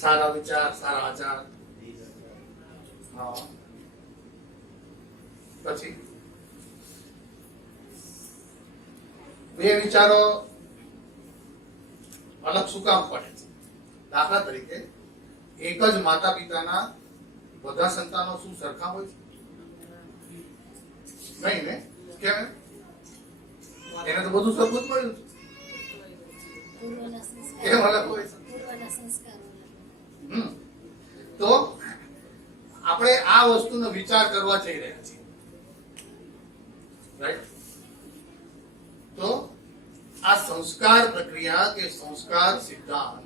સારા વિચાર, સારા આચાર. હા. પછી બે વિચારો અલગ શું કામ પડે છે? દાખલા તરીકે એક જ માતા પિતાના બધા સંતાનો શું સરખા હોય છે? નહીં ને? કેમ? એને તો બધું સરખું જ મળ્યું છે. કેમ અલગ હોય છે? તો આપણે આ વસ્તુનો વિચાર કરવા જઈ રહ્યા છીએ, રાઈટ? તો આ સંસ્કાર પ્રક્રિયા કે સંસ્કાર સિદ્ધાંત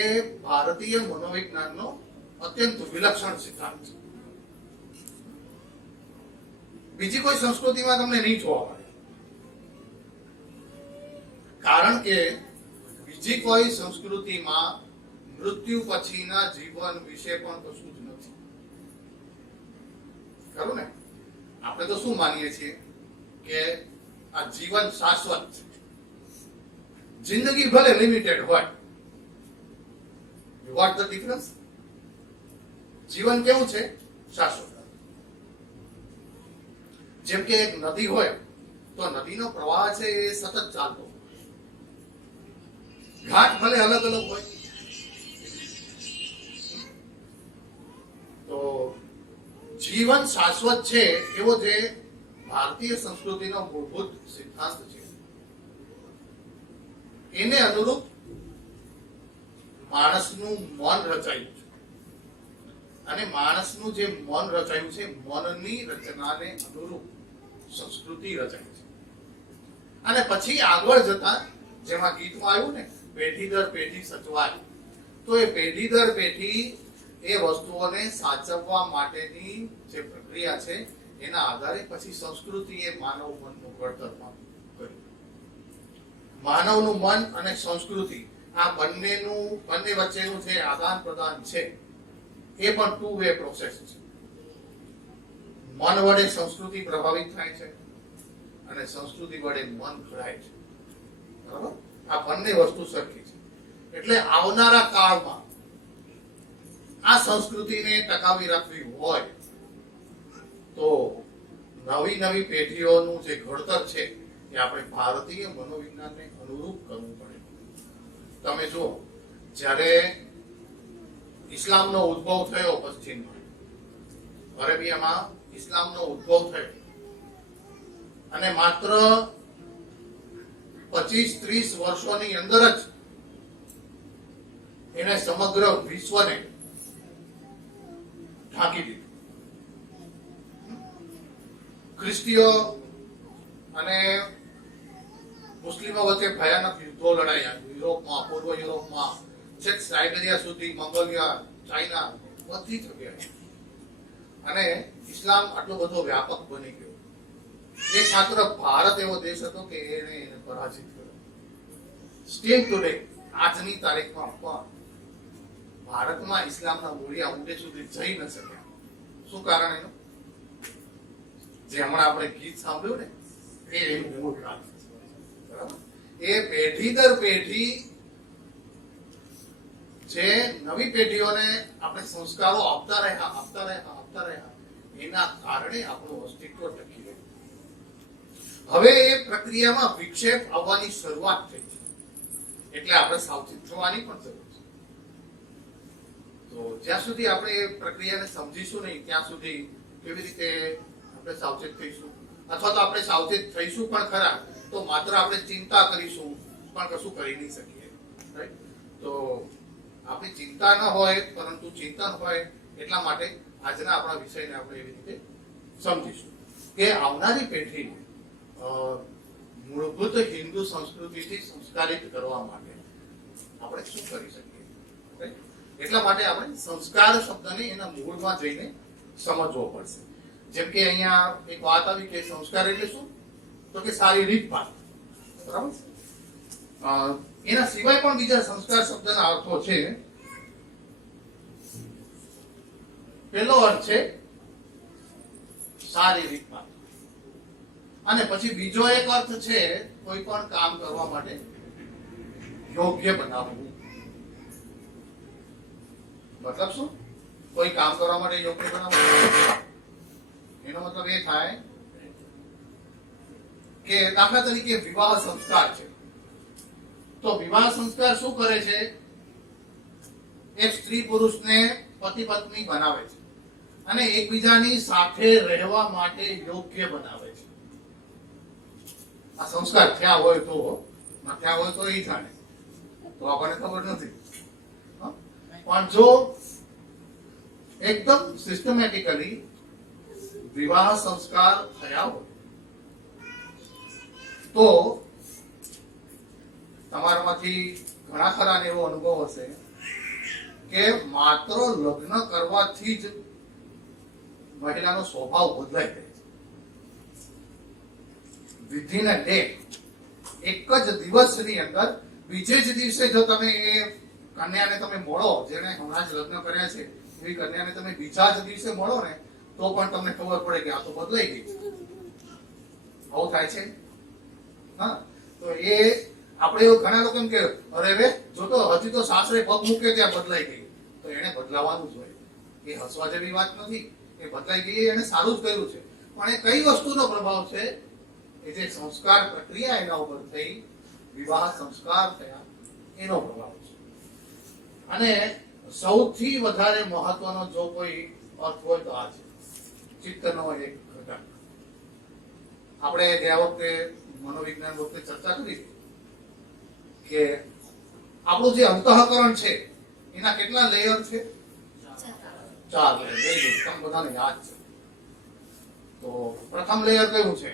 એ ભારતીય મનોવિજ્ઞાનનો અત્યંત વિલક્ષણ સિદ્ધાંત છે. બીજી કોઈ સંસ્કૃતિમાં તમને નહીં જોવા મળે, કારણ કે બીજી કોઈ સંસ્કૃતિમાં મૃત્યુ પછીના જીવન વિશે પણ કશું જ નથી, ખરું ને? આપણે તો શું માનીએ છીએ કે આ જીવન શાશ્વત છે. જિંદગી ભલે લિમિટેડ હોય, વોટ ધ ડિફરન્સ? જીવન કેવું છે? શાશ્વત. જેમ કે એક નદી હોય તો નદીનો પ્રવાહ છે એ સતત ચાલતો, ઘાટ ભલે અલગ અલગ હોય. તો જીવન શાશ્વત છે એવો જે ભારતીય સંસ્કૃતિનો મૂળભૂત સિદ્ધાંત છે, એને અનુરૂપ માણસનું મન રચાયું છે. અને માણસનું જે મન રચાયું છે, મનની રચનાને અનુરૂપ સંસ્કૃતિ રચાય છે. અને પછી આગળ જતા, જેમાં ગીતમાં આવ્યું ને, પેઢી દર પેઢી સચવાય, તો એ પેઢી દર પેઢી એ વસ્તુઓને સાચવવા માટેની જે પ્રક્રિયા છે એના આધારે પછી સંસ્કૃતિએ માનવ મનનું ઘડતર કર્યું. માનવનું મન અને સંસ્કૃતિ આ બંને વચ્ચેનું જે આદાન પ્રદાન છે એ પણ 2-way પ્રોસેસ છે. મન વડે સંસ્કૃતિ પ્રભાવિત થાય છે અને સંસ્કૃતિ વડે મન ઘડાય છે, બરાબર? આ બંને વસ્તુ સરખી છે. એટલે આવનારા કાળમાં આ સંસ્કૃતિને ટકાવી રાખવી હોય તો નવી નવી પેઢીઓનું જે ઘડતર છે એ આપણે ભારતીય મનોવિજ્ઞાનને અનુરૂપ કરવું પડે. તમે જુઓ, જ્યારે ઇસ્લામનો ઉદ્ભવ થયો પશ્ચિમમાં, અરેબિયામાં ઇસ્લામનો ઉદ્ભવ થયો અને માત્ર 25-30 વર્ષોની અંદર જ એને સમગ્ર વિશ્વને ઢાંકી દીધું. ખ્રિસ્તીઓ અને મુસ્લિમો વચ્ચે ભયાનક યુદ્ધો લડાયા યુરોપમાં, પૂર્વ યુરોપમાં, છેક સાઇબેરિયા સુધી, મંગોલિયા, ચાઇના, બધી જગ્યાએ. અને ઇસ્લામ આટલો બધો વ્યાપક બની ગયો. એક માત્ર ભારત એવો દેશ હતો કે એને પરાજિત કર્યો. સ્ટીલ ટુડે, આજની તારીખમાં પણ ભારતમાં ઇસ્લામના મૂળિયા ઊંડે સુધી જઈ ન શક્યા. શું કારણ એનું? જે હમણાં આપણે ગીત સાંભળ્યું ને, એ એનું મૂળ કારણ છે, બરાબર? એ પેઢી દર પેઢી જે નવી પેઢીઓને આપણે સંસ્કારો આપતા રહ્યા એના કારણે આપણું અસ્તિત્વ ટકી રહ્યું. હવે એ પ્રક્રિયામાં વિક્ષેપ આવવાની શરૂઆત થઈ છે, એટલે આપણે સાવચેત થવાની પણ જરૂર છે. તો જ્યાં સુધી આપણે એ પ્રક્રિયાને સમજીશું નહીં ત્યાં સુધી કેવી રીતે આપણે સાવચેત થઈશું? અથવા તો આપણે સાવચેત થઈશું પણ ખરા, તો માત્ર આપણે ચિંતા કરીશું પણ કશું કરી નહીં શકીએ, રાઈટ? તો આપણી ચિંતા ન હોય પરંતુ ચિંતન હોય. એટલા માટે આજના આપણા વિષયને આપણે એવી રીતે સમજીશું કે આવનારી પેઢીને મૂળભૂત હિન્દુ સંસ્કૃતિથી સંસ્કારિત કરવા માટે આપણે શું કરી શકીએ. એટલા માટે આપણે સંસ્કાર શબ્દને એના મૂળમાં જઈને સમજવો પડશે. જેમ કે અહીંયા એક વાત આવી કે સંસ્કાર એટલે શું? તો કે સારી રીતભાત, બરાબર? એના સિવાય પણ બીજા સંસ્કાર શબ્દના અર્થો છે. પહેલો અર્થ છે સારી રીતભાત, અને પછી બીજો એક અર્થ છે કોઈ પણ કામ કરવા માટે યોગ્ય બનાવવું. મતલબ શું? કોઈ કામ કરવા માટે યોગ્ય બનાવવું, એનો મતલબ એ થાય કે દાખલા તરીકે વિવાહ સંસ્કાર છે, તો વિવાહ સંસ્કાર શું કરે છે? એક સ્ત્રી પુરુષને પતિ પત્ની બનાવે છે અને એકબીજાની સાથે રહેવા માટે યોગ્ય બનાવે છે. આ સંસ્કાર થયા હોય તો, ન થયા હોય તો એ જાણે, તો આપણને ખબર નથી. પણ જો એકદમ સિસ્ટમેટિકલી વિવાહ સંસ્કાર થયા હોય તો તમારામાંથી ઘણા ખરાને એવો અનુભવ હશે કે માત્ર લગ્ન કરવાથી જ મહિલાનો સ્વભાવ બદલાઈ જાય છે. વિધિન અ ડે, એક જ દિવસની અંદર, બીજે જ દિવસે જો તમે એ કન્યાને તમે મળો, જેને હમણાં જ લગ્ન કર્યા છે એવી કન્યાને તમે બીજા જ દિવસે મળો ને, તો પણ તમને ખબર પડે કે આ તો બદલાઈ ગઈ છે. આવું થાય છે. હા, તો એ આપણે એવું ઘણા લોકો એમ કે અરે વે જો તો હજી તો સાસરે પગ મૂકે ત્યાં બદલાઈ ગઈ, તો એને બદલાવાનું જ હોય. એ હસવા જેવી વાત નથી. એ બદલાઈ ગઈ, એને સારું જ કર્યું છે. પણ એ કઈ વસ્તુનો પ્રભાવ છે? એ જે સંસ્કાર પ્રક્રિયા એના ઉપર થઈ, વિવાહ સંસ્કાર થયા, એનો પ્રભાવ છે. અને સૌથી વધારે મહત્વનો જો કોઈ અર્થ હોય તો આ છે ચિત્તનો એક ઘટક. આપણે ગયા વખતે મનોવિજ્ઞાન વખતે ચર્ચા કરી કે આપણું જે અંતઃકરણ છે એના કેટલા લેયર છે? 4 લેયર. વેરી ગુડ, તમને બધાને યાદ છે. તો પ્રથમ લેયર કયું છે?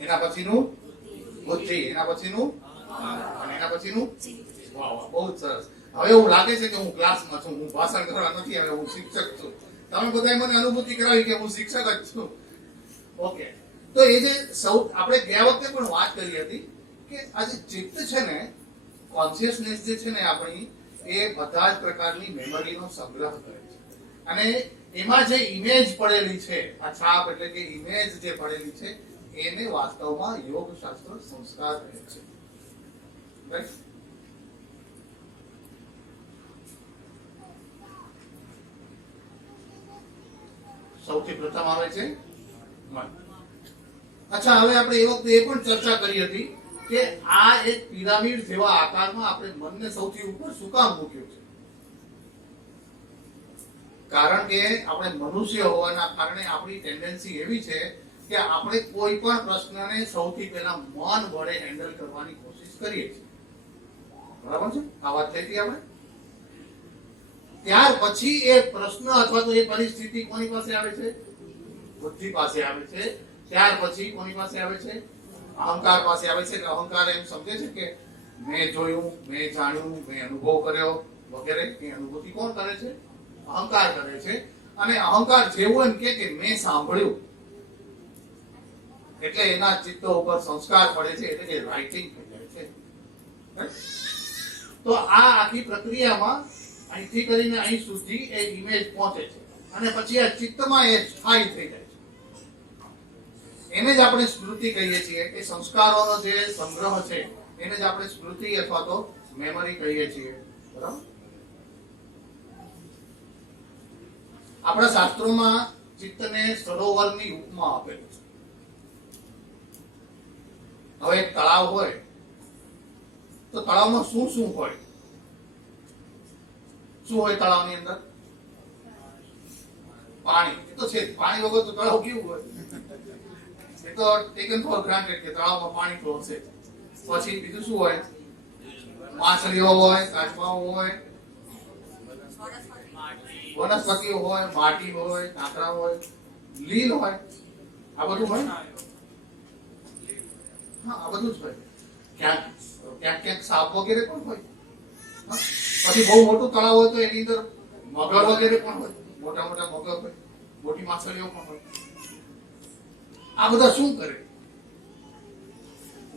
એના પછીનું બુદ્ધિ, એના પછીનું અને એના પછીનું વાહ વાહ, બહુ સરસ. હવે એવું લાગે છે કે હું ક્લાસમાં છું, હું ભાષણ કરવા નથી આવ્યો, હું શિક્ષક છું. તમે બધાએ મને અનુભૂતિ કરાવી કે હું શિક્ષક જ છું. ઓકે, તો એ જે આપણે ગયા વખતે પણ વાત કરી હતી કે આ જે ચિત્ત છે ને, કોન્શિયસનેસ જે છે ને આપણી, એ બધા જ પ્રકારની મેમરીનો સંગ્રહ કરે છે. અને એમાં જે ઇમેજ પડેલી છે, આ છાપ એટલે કે ઇમેજ જે પડેલી છે, એને વાસ્તવમાં યોગશાસ્ત્ર સંસ્કાર કહે છે. રાઈટ? સૌથી પ્રથમ આવે છે મન. અચ્છા, હવે આપણે એ વખતે એ પણ ચર્ચા કરી હતી કે આ એક પિરામિડ જેવા આકારમાં આપણે મનને સૌથી ઉપર શું કામ મૂક્યું છે? કારણ કે આપણે મનુષ્ય હોવાના કારણે આપણી ટેન્ડન્સી એવી છે કે આપણે કોઈ પણ પ્રશ્નને સૌથી પહેલા મન વડે હેન્ડલ કરવાની કોશિશ કરીએ છીએ. બરાબર છે? આ વાત થઈ હતી આપણે. ત્યાર પછી એ પ્રશ્ન અથવા તો એ પરિસ્થિતિ કોની પાસે આવે છે? બુદ્ધિ પાસે આવે છે. ત્યાર પછી કોની પાસે આવે છે? અહંકાર પાસે આવે છે. અહંકાર એમ સમજે છે કે મેં જોયું, મેં જાણ્યું, મેં અનુભવ કર્યો વગેરે. એ અનુભૂતિ કોણ કરે છે? અહંકાર કરે છે. અને અહંકાર જેવું એમ કે મેં સાંભળ્યું, એટલે એના ચિત્ત ઉપર સંસ્કાર પડે છે, એટલે કે રાઇટિંગ થઈ જાય છે. તો આ આખી પ્રક્રિયામાં અહીંથી કરીને અહીં સુધી એ ઇમેજ પહોંચે છે અને પછી આ ચિત્તમાં એ સ્થાયી થઈ જાય છે. એને જ આપણે સ્મૃતિ કહીએ છીએ. એ સંસ્કારોનો જે સંગ્રહ છે એને જ આપણે સ્મૃતિ અથવા તો મેમરી કહીએ છીએ. બરાબર? આપણા શાસ્ત્રોમાં ચિત્તને સરોવરની ઉપમા આપેલું છે. હવે એક તળાવ હોય તો તળાવમાં શું શું હોય? શું હોય તળાવની અંદર? પાણી. એ તો છે. પાણી વગર તો તળાવ કેવું હોય? એ તો ટેકન ફોર ગ્રાન્ટેડ કે તળાવમાં પાણી તો હશે. પછી બીજું શું હોય? માછલીઓ હોય, કાચબાઓ હોય, વનસ્પતિઓ હોય, માટી હોય, કાંકરા હોય, લીલ હોય. આ બધું હોય. હા, આ બધું જ હોય. ક્યાંક ક્યાંક ક્યાંક સાપ વગેરે પણ હોય. પછી બહુ મોટું તળાવ હોય તો એની અંદર મગર વગેરે પણ હોય. મોટા મોટા મગર હોય, મોટી માછલીઓ પણ હોય. આ બધા શું કરે?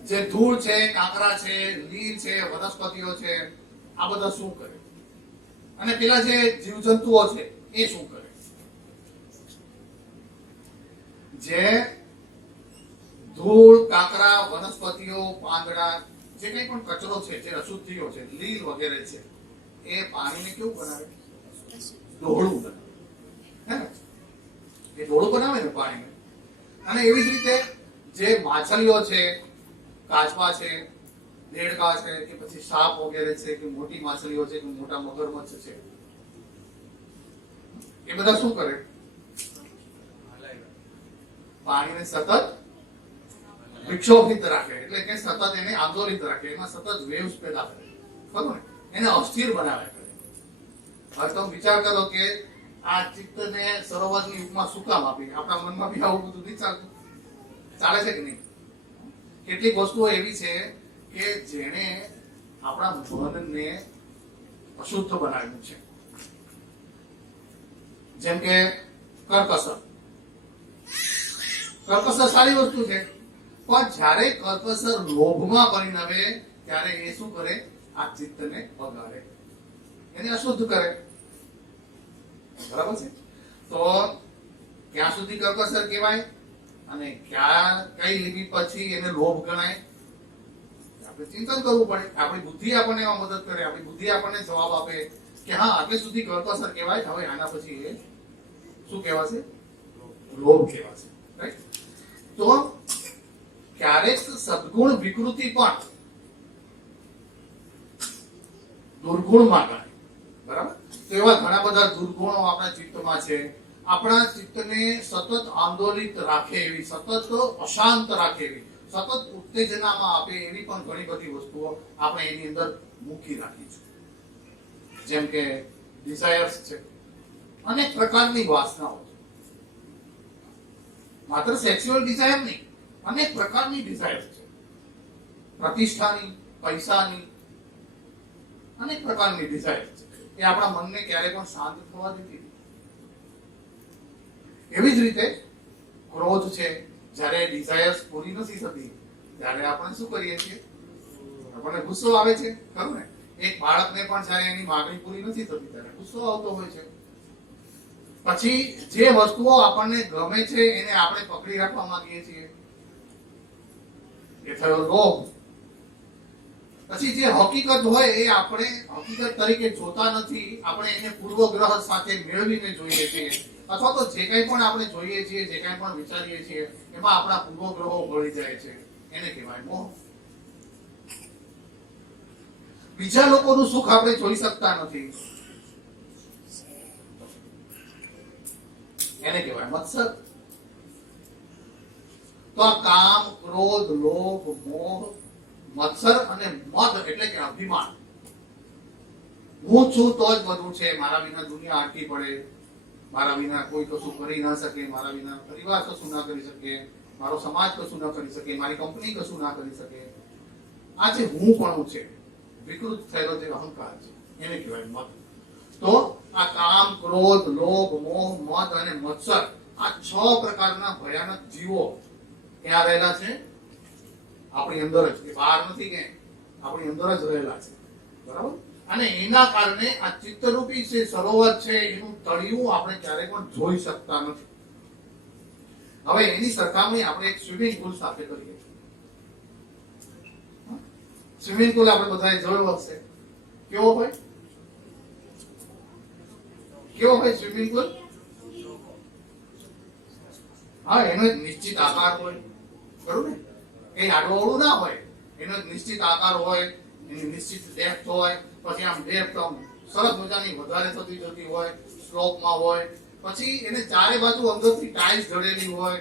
જે ધૂળ છે, કાંકરા છે, લીલ છે, વનસ્પતિઓ છે, આ બધા શું કરે? અને પેલા જે જીવજંતુઓ છે એ શું કરે? જે ધૂળ, કાંકરા, વનસ્પતિઓ, પાંદડા, જે કંઈ પણ કચરો છે, જે અશુદ્ધિઓ છે, લીલ વગેરે છે, એ પાણીને કેવું બનાવે? ડોળું બનાવે, હે ને? એ ડોળું બનાવે ને પાણીને. અને એવી જ રીતે જે માછલીઓ છે, કાચબા છે, દેડકા છે, કે પછી સાપ વગેરે છે, કે મોટી માછલીઓ છે, કે મોટા મગરમચ્છ છે, એ બધા શું કરે? પાણીને સતત વિક્ષોભિત રાખે, એટલે કે સતત એને આંદોલિત રાખે, એમાં સતત વેવ્સ પેદા કરે, બરોબર ને? એને અસ્થિર બનાવે કરે. હવે તમે વિચાર કરો કે આ ચિત્તને સરોવરની ઉપમા શું કામ આપી? આપણા મનમાં બી આવું બધું નહીં ચાલતું? ચાલે છે કે નહીં? કેટલીક વસ્તુઓ એવી છે કે જેણે આપણા મનને અશુદ્ધ બનાવ્યું છે. જેમ કે કરકસર. કરકસર સારી વસ્તુ છે, પણ જ્યારે કરકસર લોભમાં પરિણમે ત્યારે એ શું કરે? આ ચિત્તને બગાડે, એને અશુદ્ધ કરે. બરાબર છે? તો ક્યાં સુધી કરકસર કહેવાય અને કઈ લિમિટ પછી એને લોભ ગણાય? આપણે ચિંતન કરવું પડે. આપણી બુદ્ધિ આપણને એમાં મદદ કરે, આપણી બુદ્ધિ આપણને જવાબ આપે કે હા, આટલે સુધી કરકસર કહેવાય, હવે આના પછી એ શું કહેવાશે? લોભ કહેવાશે. રાઈટ? તો ક્યારેક સદગુણ વિકૃતિ પણ દુર્ગુણમાં ગણાય. બરાબર? તો એવા ઘણા બધા દુર્ગુણો આપણા ચિત્તમાં છે. આપણા ચિત્તને સતત આંદોલિત રાખે એવી, સતત અશાંત રાખે એવી, સતત ઉત્તેજનામાં આપે એવી પણ ઘણી બધી વસ્તુઓ આપણે એની અંદર મૂકી રાખી છે. જેમ કે ડિઝાયર્સ છે, અનેક પ્રકારની વાસનાઓ છે. માત્ર સેક્સ્યુઅલ ડિઝાયર નહીં, અનેક પ્રકારની ડિઝાયર છે. પ્રતિષ્ઠાની, પૈસાની, અનેક પ્રકારની ડિઝાયર છે. એ આપણા મનને ક્યારેય પણ શાંત થવા દેતી. એવી જ રીતે ક્રોધ છે. જ્યારે ડિઝાયર્સ પૂરી નથી થતી ત્યારે આપણે શું કરીએ છીએ? આપણને ગુસ્સો આવે છે, ખરું ને? એક બાળકને પણ જ્યારે એની માંગણી પૂરી નથી થતી ત્યારે ગુસ્સો આવતો હોય છે. પછી જે વસ્તુઓ આપણને ગમે છે એને આપણે પકડી રાખવા માંગીએ છીએ, એ થયો લોભ. પછી જે હકીકત હોય એ આપણે હકીકત તરીકે જોતા નથી, આપણે એને પૂર્વગ્રહ સાથે મેળવીને જોઈએ છીએ, અથવા તો જે કંઈ પણ આપણે જોઈએ છીએ, જે કંઈ પણ વિચારીએ છીએ એમાં આપણા પૂર્વગ્રહો ભળી જાય છે, એને કહેવાય મોહ. બીજા લોકોનું સુખ આપણે જોઈ શકતા નથી, એને કહેવાય મત્સર. તો આ કામ, ક્રોધ, લોભ, મોહ, મત્સર અને મદ એટલે કે અભિમાન. હું છું તો જ બધું છે, મારા વિના દુનિયા આટકી પડે, મારા વિના કોઈ કશું કરી ના શકે, મારા વિના પરિવાર કશું ના કરી શકે, મારો સમાજ કશું ના કરી શકે, મારી કંપની કશું ના કરી શકે. આ જે હું પણ છે, વિકૃત થયેલો જે અહંકાર છે, એને કહેવાય મદ. તો આ કામ, ક્રોધ, લોભ, મોહ, મદ અને મત્સર, આ 6 પ્રકારના ભયાનક જીવો ક્યાં રહેલા છે? આપણી અંદર જ, કે બહાર નથી, કે આપણી અંદર જ રહેલા છે. બરાબર? અને એના કારણે આ ચિત્તરૂપી જે સરોવર છે એનું તળિયું આપણે ક્યારેય પણ જોઈ શકતા નથી. હવે એની સરખામણી આપણે એક સ્વિમિંગ પુલ સાથે કરીએ. સ્વિમિંગ પુલ આપણે બધાએ જોયો હશે. કેવો હોય? કેવો હોય સ્વિમિંગ પુલ? હા, એનો એક નિશ્ચિત આકાર હોય, બરોબર ને? એ આડોઅવળું ના હોય, એનો એક નિશ્ચિત આકાર હોય, એની નિશ્ચિત ડેપ્થ હોય. પછી આમ ડેપ્થ આમ સરસ મજાની વધારે થતી જતી હોય, સ્લોપમાં હોય. પછી એને ચારે બાજુ અંદરથી ટાઇલ્સ જડેલી હોય,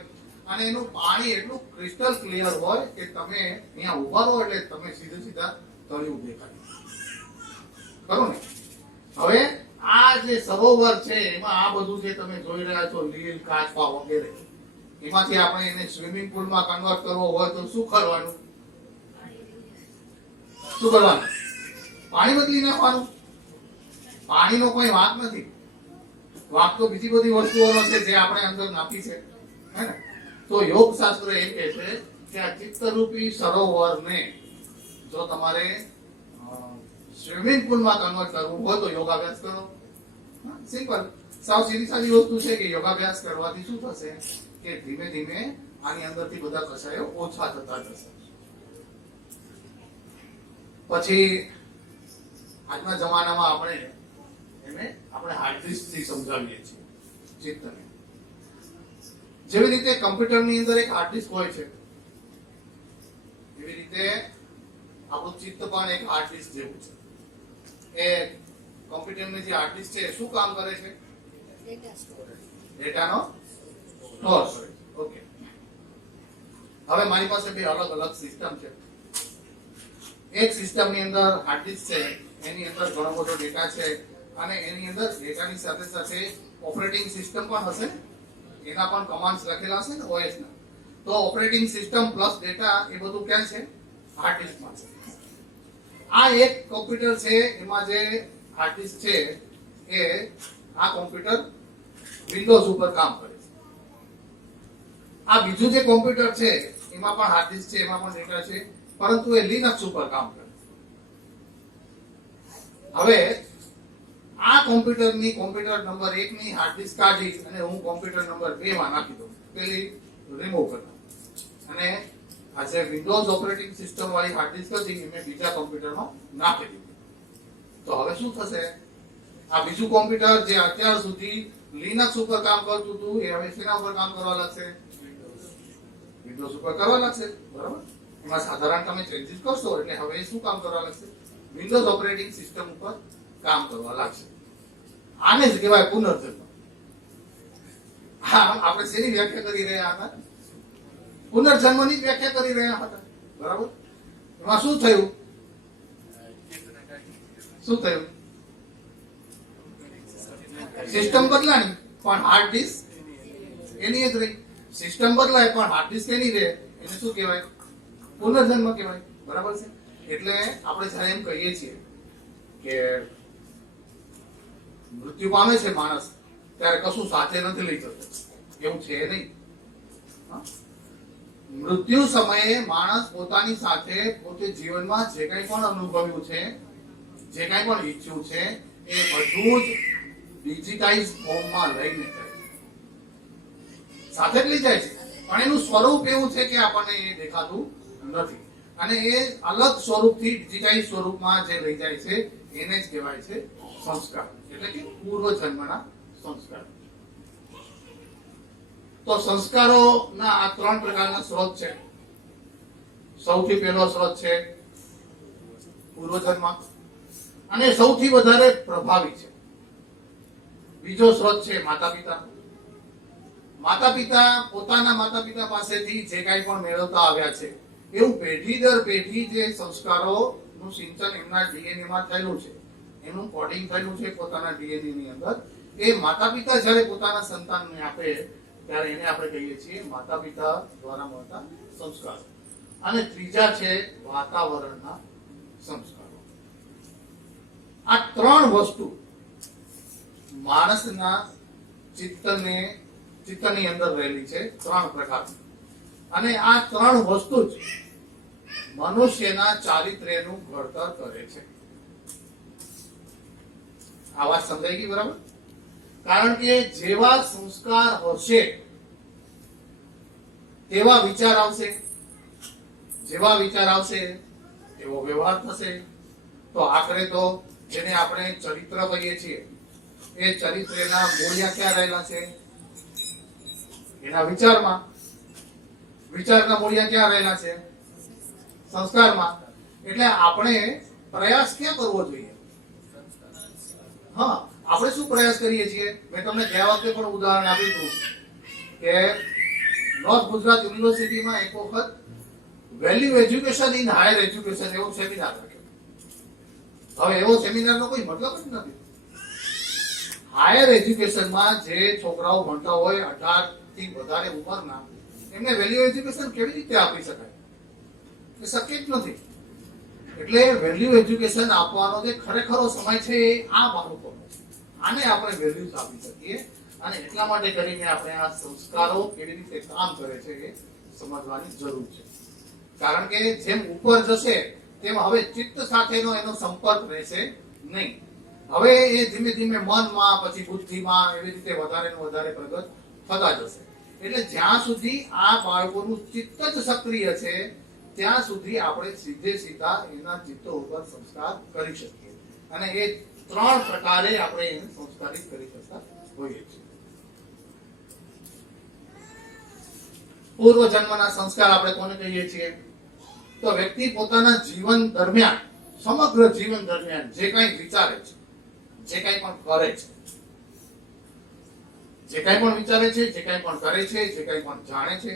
અને એનું પાણી એટલું ક્રિસ્ટલ ક્લિયર હોય કે તમે અહીંયા ઉભા રહો એટલે તમે સીધા તળિયું દેખાય, ખરું ને? હવે આ જે સરોવર છે એમાં આ બધું જે તમે જોઈ રહ્યા છો, લીલ, કાચબા વગેરે, એમાંથી આપણે એને સ્વિમિંગ પુલમાં કન્વર્ટ કરવો હોય તો શું કરવાનું? શું કરવાનું? પાણી બદલી નાખવાનું. પાણીનો કોઈ વાંક નથી. વાંક તો બીજી બધી વસ્તુઓનો છે જે આપણે અંદર નાખી છે, હે ને? તો યોગ શાસ્ત્ર એમ કહે છે કે આ ચિત્તરૂપી સરોવરને જો તમારે સ્વિમિંગ પુલમાં કન્વર્ટ કરવું હોય તો યોગાભ્યાસ કરો. સિમ્પલ, સાવ સીધી સાદી વસ્તુ છે કે યોગાભ્યાસ કરવાથી શું થશે કે ધીમે ધીમે આની અંદરથી બધા કષાયો ઓછા થતા જશે. પછી આજના જમાનામાં આપણે હાર્ડ ડિસ્ક થી સમજાવીએ છીએ ચિત્તને. જેવી રીતે કમ્પ્યુટરની અંદર એક હાર્ડ ડિસ્ક હોય છે, એવી રીતે આપણું ચિત્ત પણ એક હાર્ડ ડિસ્ક જેવું છે. એ કમ્પ્યુટરની જે હાર્ડ ડિસ્ક છે એ શું કામ કરે છે? ડેટાનો સ્ટોર કરે છે. ઓકે, હવે મારી પાસે બે અલગ અલગ સિસ્ટમ છે. એક સિસ્ટમની અંદર હાર્ડ ડિસ્ક છે, એની અંદર ઘણો બધો ડેટા છે, અને એની અંદર ડેટાની સાથે સાથે ઓપરેટિંગ સિસ્ટમ પણ હશે, એના પણ કમાન્ડ્સ લખેલા હશે ને OS ના. તો ઓપરેટિંગ સિસ્ટમ પ્લસ ડેટા એ બધું ક્યાં છે? હાર્ડ ડિસ્કમાં છે. આ એક કોમ્પ્યુટર છે, એમાં જે હાર્ડ ડિસ્ક છે એ આ કોમ્પ્યુટર વિન્ડોઝ ઉપર કામ કરે છે. આ બીજું જે કોમ્પ્યુટર છે એમાં પણ હાર્ડ ડિસ્ક છે, એમાં પણ ડેટા છે, પરંતુ એ લિનક્સ ઉપર કામ કરે છે. હવે આ કોમ્પ્યુટરની કોમ્પ્યુટર નંબર 1 ની હાર્ડ ડિસ્ક કાઢી અને હું કોમ્પ્યુટર નંબર 2 માં નાખી દઉં, પેલી રિમૂવ કરી દઉં, અને આ જે વિન્ડોઝ ઓપરેટિંગ સિસ્ટમ વાળી હાર્ડ ડિસ્ક હતી એ મેં બીજા કોમ્પ્યુટરમાં નાખી દીધી. તો હવે શું થશે? આ બીજું કોમ્પ્યુટર જે અત્યાર સુધી લિનક્સ ઉપર કામ કરતું હતું એ હવે શેના ઉપર કામ કરવા લાગશે? વિન્ડોઝ ઉપર કરવા લાગશે. બરાબર? એમાં સાધારણ તમે ચેન્જીસ કરશો એટલે હવે એ શું કામ કરવા લાગશે? વિન્ડોઝ ઓપરેટિંગ સિસ્ટમ ઉપર કામ કરવા લાગશે. આને જ કહેવાય પુનર્જન્મ. હા, આપણે શેની વ્યાખ્યા કરી રહ્યા હતા? પુનર્જન્મની જ વ્યાખ્યા કરી રહ્યા હતા. બરાબર? એમાં શું થયું? શું થયું? સિસ્ટમ બદલાણી પણ હાર્ડ ડિસ્ક એની જ રહી. સિસ્ટમ બદલાય પણ હાર્ડ ડિસ્ક એની રહે, એને શું કહેવાય? પુનર્જન્મ કહેવાય. બરાબર છે? એટલે આપણે જ્યારે એમ કહીએ છીએ કે મૃત્યુ પામે છે માણસ ત્યારે કશું સાથે નથી લઈ જતો, એવું છે નહીં. મૃત્યુ સમયે માણસ પોતાની સાથે પોતે જીવનમાં જે કંઈ પણ અનુભવ્યું છે, જે કંઈ પણ ઈચ્છ્યું છે, એ બધું જ ડિજિટાઇઝ ફોર્મમાં લઈને જાય છે. સાથે જ લઈ જાય છે, પણ એનું સ્વરૂપ એવું છે કે આપણને એ દેખાતું નથી. અને એ અલગ સ્વરૂપથી ડિજિટાઇઝ સ્વરૂપમાં જે લઈ જાય છે એને જ કહેવાય છે સંસ્કાર, એટલે કે પૂર્વ જન્મના સંસ્કાર. તો સંસ્કારોના આ 3 પ્રકારના સ્ત્રોત છે. સૌથી પહેલો સ્ત્રોત છે પૂર્વજન્મ, અને સૌથી વધારે પ્રભાવી છે. બીજો સ્ત્રોત છે માતા પિતા. માતા પિતા પોતાના માતા પિતા પાસેથી જે કાંઈ પણ મેળવતા આવ્યા છે એવું પેઢી દર પેઢી જે સંસ્કારોનું સિંચન એમના DNA માં થયેલું છે, એનું કોડિંગ થયેલું છે પોતાના DNA ની અંદર, એ માતા પિતા જ્યારે પોતાના સંતાનને આપે ત્યારે એને આપણે કહીએ છીએ માતા પિતા દ્વારા મળતા સંસ્કારો. અને ત્રીજા છે વાતાવરણના સંસ્કારો. આ 3 વસ્તુ માણસના ચિત્તની અંદર રહેલી છે, 3 પ્રકારની. અને આ 3 વસ્તુ જ મનુષ્યના ચારિત્ર્યનું ઘડતર કરે છે. આ વાત સમજાઈ ગઈ? બરાબર? કારણ કે જેવા સંસ્કાર હશે તેવા વિચાર આવશે, જેવા વિચાર આવશે એવો વ્યવહાર થશે. તો આખરે તો જેને આપણે ચરિત્ર કહીએ છીએ એ ચરિત્રના મૂળિયા ક્યાં રહેલા છે? એના વિચારમાં. વિચારના મૂળિયા ક્યાં રહેલા છે? સંસ્કારમાં. એટલે આપણે પ્રયાસ ક્યાં કરવો જોઈએ? હા, આપણે શું પ્રયાસ કરીએ છીએ? મેં તમને ગયા વખતે પણ ઉદાહરણ આપ્યું હતું કે નોર્થ ગુજરાત યુનિવર્સિટીમાં એક વખત value education in higher education એવો સેમિનાર રાખ્યો. હવે એવો સેમિનારનો કોઈ મતલબ જ નથી. હાયર એજ્યુકેશનમાં જે છોકરાઓ ભણતા હોય 18 થી વધારે ઉંમરના, એમને વેલ્યુ એજ્યુકેશન કેવી રીતે આપી શકાય? એ શક્ય જ નથી. એટલે વેલ્યુ એજ્યુકેશન આપવાનો જે ખરેખરો સમય છે એ આ બાળકોનો છે. આને આપણે વેલ્યુઝ આપી શકીએ. અને એટલા માટે કરીને આપણે આ સંસ્કારો કેવી રીતે કામ કરે છે એ સમજવાની જરૂર છે. કારણ કે જેમ ઉપર જશે તેમ હવે ચિત્ત સાથેનો એનો સંપર્ક રહેશે નહીં. હવે એ ધીમે ધીમે મનમાં, પછી બુદ્ધિમાં, એવી રીતે વધારે ને વધારે પ્રગટ થતા જશે. એટલે જ્યાં સુધી આ બાળકોનું ચિત્ત જ સક્રિય છે ત્યાં સુધી આપણે સીધે સીધા એના ચિત્તો ઉપર સંસ્કાર કરી શકીએ. અને એ ત્રણ પ્રકારે આપણે એને સંસ્કારિત કરી શકતા હોઈએ છીએ. પૂર્વ જન્મના સંસ્કાર આપણે કોને કહીએ છીએ? તો વ્યક્તિ પોતાના જીવન દરમિયાન, સમગ્ર જીવન દરમિયાન જે કંઈ વિચારે છે, જે કંઈ પણ કરે છે, જે કંઈ પણ વિચારે છે, જે કંઈ પણ કરે છે, જે કંઈ પણ જાણે છે,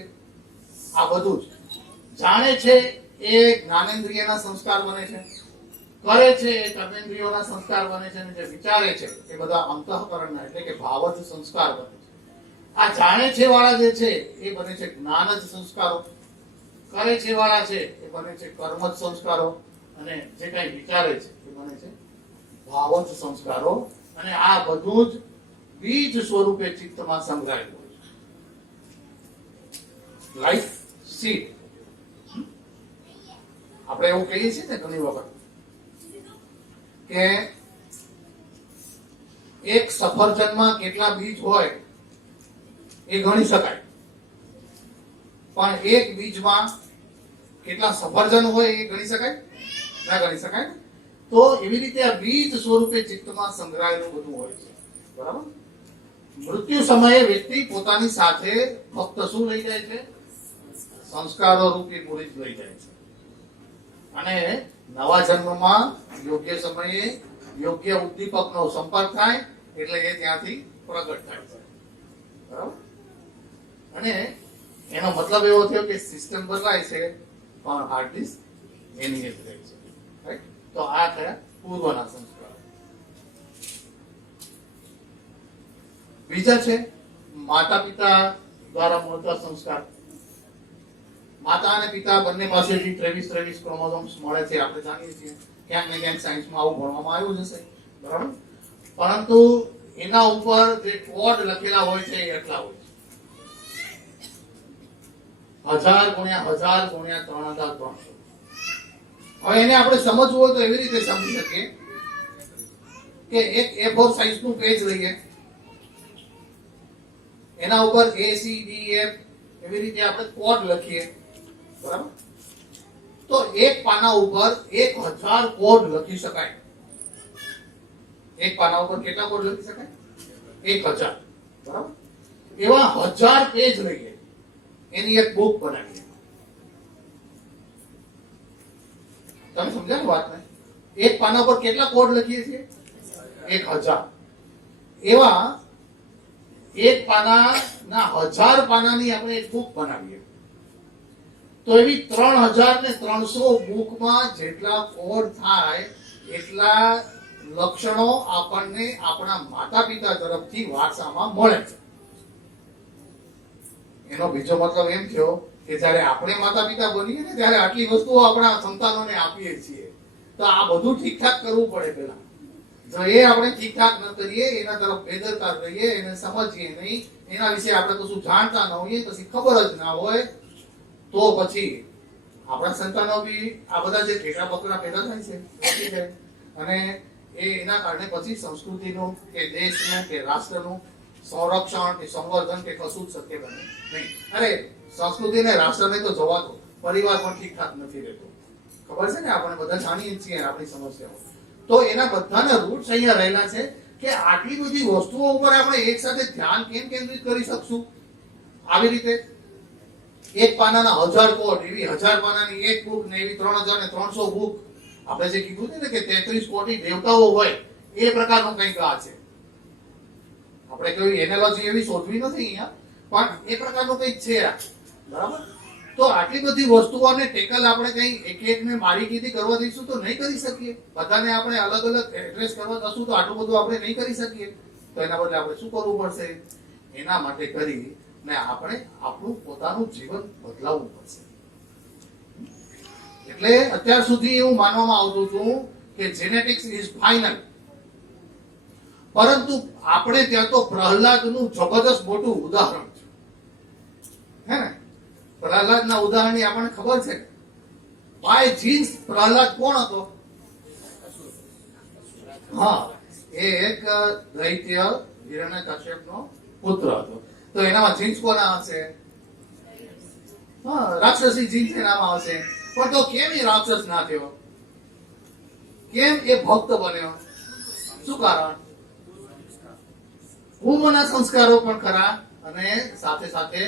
આ બધું જ જાણે છે એ જ્ઞાનેન્દ્રિયના સંસ્કાર બને છે, કરે છે એ કર્મેન્દ્રિયોના સંસ્કાર બને છે, અને જે વિચારે છે એ બધા અંતઃકરણના એટલે કે ભાવજ સંસ્કાર બને છે. આ જાણે છે વાળા જે છે એ બને છે જ્ઞાનજ સંસ્કારો, કરે છે વાળા છે એ બને છે કર્મજ સંસ્કારો, અને જે કઈ વિચારે છે એ બને છે ભાવજ સંસ્કારો. અને આ બધું જ બીજ સ્વરૂપે ચિત્તમાં સંગ્રહાયેલું હોય છે, લાઈક સીડ. આપણે એવું કહીએ છીએ ને ઘણી વખત કે એક સફરજનમાં કેટલા બીજ હોય એ ગણી શકાય, પણ એક બીજમાં કેટલા સફરજન હોય એ ગણી શકાય? ના ગણી શકાય ને. તો એવી રીતે આ બીજ સ્વરૂપે ચિત્તમાં સંગ્રહાયેલું બધું હોય છે, બરાબર. મૃત્યુ સમયે વ્યક્તિ પોતાની સાથે ફક્ત શું લઈ જાય છે? સંસ્કારો રૂપી પૂરી જ લઈ જાય છે. અને નવા જન્મમાં યોગ્ય સમયે યોગ્ય ઉદ્દીપકનો સંપર્ક થાય એટલે એ ત્યાંથી પ્રગટ થાય છે, બરાબર. અને એનો મતલબ એવો થયો કે સિસ્ટમ બદલાય છે પણ હાર્ડ ડિસ્ક એની જ રહે છે, રાઈટ. તો આ થયા પૂર્વના સંસ્કાર. બીજા છે માતા પિતા દ્વારા મળતા સંસ્કાર. માતા અને પિતા બંને પાસેથી 23 ક્રોમોઝોમ્સ મળે છે, આપણે જાણીએ છીએ. ક્યાંક ને ક્યાંક સાયન્સમાં આવું ભણવામાં આવ્યું હશે, બરાબર. પરંતુ એના ઉપર જે કોડ લખેલા હોય છે એ એટલા હોય છે 1000 ગુણ્યા 1000 ગુણ્યા 3300. હવે એને આપણે સમજવું હોય તો એવી રીતે સમજી શકીએ કે એક A4 સાઇઝનું પેજ લઈએ, એના ઉપર ACDF એવી રીતે આપણે કોડ લખીએ, બરાબર. તો એક પાના ઉપર 1000 કોડ લખી શકાય. એક પાના ઉપર કેટલા કોડ લખી શકાય? 1000, બરાબર. એવા 1000 પેજ લઈએ, એની એક બુક બનાવીએ. તમે સમજ્યા ને વાત ને? એક પાના પર કેટલા કોડ લખીએ છીએ? 1000. એવા એક પાનાના 1000 પાનાની આપણે એક બુક બનાવીએ. તો એવી 3300 બુકમાં જેટલા કોડ થાય એટલા લક્ષણો આપણને આપણા માતા પિતા તરફથી વારસામાં મળે છે. એનો બીજો મતલબ એમ થયો કે જ્યારે આપણે માતા પિતા બનીએ ને ત્યારે આટલી વસ્તુઓ આપણા સંતાનોને આપીએ છીએ. તો આ બધું ઠીકઠાક કરવું પડે પેલા. જો એ આપણે ઠીકઠાક ન કરીએ, એના તરફ બેદરકાર રહીએ, એને સમજીએ નહીં, એના વિશે આપણે કશું જાણતા ન હોઈએ, પછી ખબર જ ના હોય, તો પછી આપણા સંતાનો બી આ બધા જે ઠેકા પકડા પેદા થાય છે અને એના કારણે પછી સંસ્કૃતિનું કે દેશનું કે રાષ્ટ્રનું સંરક્ષણ કે સંવર્ધન કે કશું જ શક્ય બને નહીં. અરે સંસ્કૃતિને રાષ્ટ્રને તો જવા દો, પરિવાર પણ ઠીકઠાક નથી રહેતો. ખબર છે ને, આપણે બધા જાણીએ છીએ આપણી સમસ્યાઓ. તો એના બધાના રૂટ્સ અહીંયા રહેલા છે કે આટલી બધી વસ્તુઓ ઉપર આપણે એક સાથે ધ્યાન કેમ કેન્દ્રિત કરી શકશું? આવી રીતે એક પાનાના 1000 કોડ, એવી 1000 પાનાની એક બુક ને એવી 3300 બુક. આપણે જે કીધું છે ને કે 33 કોટી દેવતાઓ હોય એ પ્રકારનું કંઈક આ છે. આપણે કોઈ એનાલોજી એવી શોધવી નથી અહીંયા, પણ એ પ્રકારનું કંઈક છે આ, બરાબર. તો આટલી બધી વસ્તુઓને ટેકલ આપણે કઈ એક એકને બારીકીથી કરવા દઈશું તો નહીં કરી શકીએ. બધાને આપણે અલગ અલગ એડ્રેસ કરવા દઈશું તો આટલું બધું આપણે નહીં કરી શકીએ. તો એના બદલે આપણે શું કરવું પડશે? એના માટે કરી ને આપણે આપણું પોતાનું જીવન બદલાવવું પડશે. એટલે અત્યાર સુધી એવું માનવામાં આવતું હતું કે જેનેટિક્સ ઇઝ ફાઇનલ, પરંતુ આપણે ત્યાં તો પ્રહલાદનું જબરદસ્ત મોટું ઉદાહરણ છે, હે ને? પ્રહલાદના ઉદાહરણની આપણને ખબર છે. બાય જીન્સ પ્રહલાદ કોણ હતો? હા, એ એક દૈત્ય હિરણ્યકશ્યપનો પુત્ર હતો. તો એનામાં જીન્સ કોના હશે? હા, રાક્ષસી જીન્સ એનામાં હશે. પણ તો કેમ એ રાક્ષસ ના થયો? કેમ એ ભક્ત બન્યો? શું કારણ? પૂર્વના સંસ્કારો પણ ખરા અને સાથે સાથે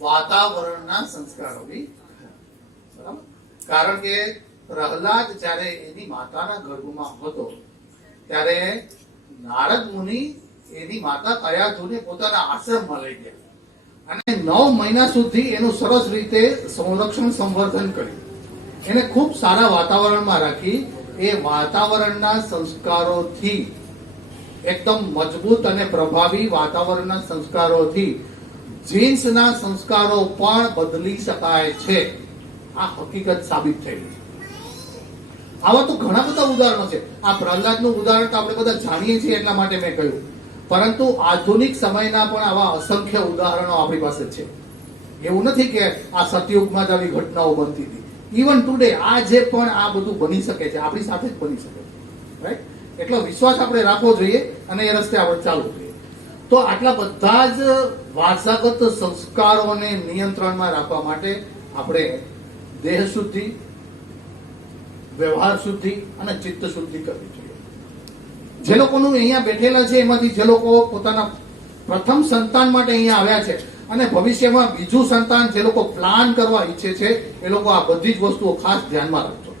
વાતાવરણના સંસ્કારો બી ખરા. બરાબર? કારણ કે પ્રહલાદ જ્યારે એની માતાના ગર્ભમાં હતો ત્યારે નારદ મુનિ એની માતા કયાધુને પોતાના આશ્રમમાં લઈ ગયા અને 9 મહિના સુધી એનું સરસ રીતે સંરક્ષણ સંવર્ધન કર્યું. એને ખૂબ સારા વાતાવરણમાં રાખી. એ વાતાવરણના સંસ્કારોથી એકદમ મજબૂત અને પ્રભાવી વાતાવરણના સંસ્કારોથી જીન્સના સંસ્કારો પણ બદલી શકાય છે. આ હકીકત સાબિત થઈ. આવા તો ઘણા બધા ઉદાહરણો છે. આ પ્રહલાદનું ઉદાહરણ તો આપણે બધા જાણીએ છીએ એટલા માટે મેં કહ્યું, પરંતુ આધુનિક સમયના પણ આવા અસંખ્ય ઉદાહરણો આપણી પાસે છે. એવું નથી કે આ સતયુગમાં જ આવી ઘટનાઓ બનતી હતી. ઇવન ટુડે આજે પણ આ બધું બની શકે છે, આપણી સાથે જ બની શકે છે. રાઈટ? એટલો વિશ્વાસ આપણે રાખવો જોઈએ અને એ રસ્તે આપણે ચાલવું જોઈએ. તો આટલા બધા જ વારસાગત સંસ્કારોને નિયંત્રણમાં રાખવા માટે આપણે દેહ શુદ્ધિ, વ્યવહાર શુદ્ધિ અને ચિત્ત શુદ્ધિ કરવી જોઈએ. જે લોકોનું અહીંયા બેઠેલા છે એમાંથી જે લોકો પોતાના પ્રથમ સંતાન માટે અહીંયા આવ્યા છે અને ભવિષ્યમાં બીજું સંતાન જે લોકો પ્લાન કરવા ઈચ્છે છે એ લોકો આ બધી જ વસ્તુઓ ખાસ ધ્યાનમાં રાખજો.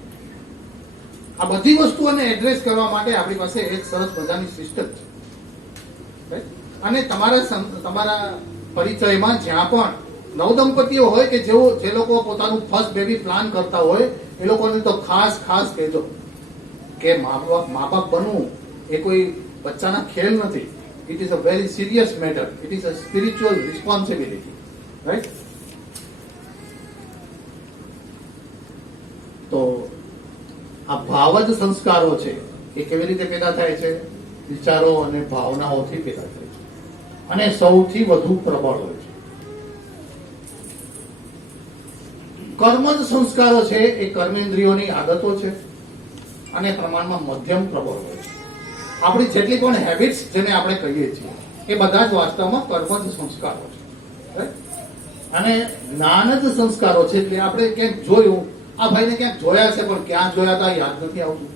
આ બધી વસ્તુઓને એડ્રેસ કરવા માટે આપણી પાસે એક સરસ મજાની સિસ્ટમ છે. અને તમારા પરિચયમાં જ્યાં પણ નવદંપતીઓ હોય કે જે લોકો પોતાનું ફર્સ્ટ બેબી પ્લાન કરતા હોય એ લોકોને તો ખાસ કહેજો કે મા બાપ બનવું એ કોઈ બચ્ચાના ખેલ નથી. It is a very serious matter. It is a spiritual responsibility. Right? તો આ ભાવજ સંસ્કારો છે એ કેવી રીતે પેદા થાય છે? વિચારો અને ભાવનાઓથી પેદા થાય છે અને સૌથી વધુ પ્રબળ હોય છે. કર્મજ સંસ્કારો છે એ કર્મેન્દ્રિયોની આદતો છે અને પ્રમાણમાં મધ્યમ પ્રબળ હોય છે. આપણી જેટલી પણ હેબિટ્સ જેને આપણે કહીએ છીએ એ બધા જ વાસ્તવમાં કર્મજ સંસ્કારો છે. અને જ્ઞાનજ સંસ્કારો છે એટલે આપણે ક્યાંક જોયું, આ ભાઈને ક્યાંક જોયા છે પણ ક્યાં જોયા હતા યાદ નથી આવતું.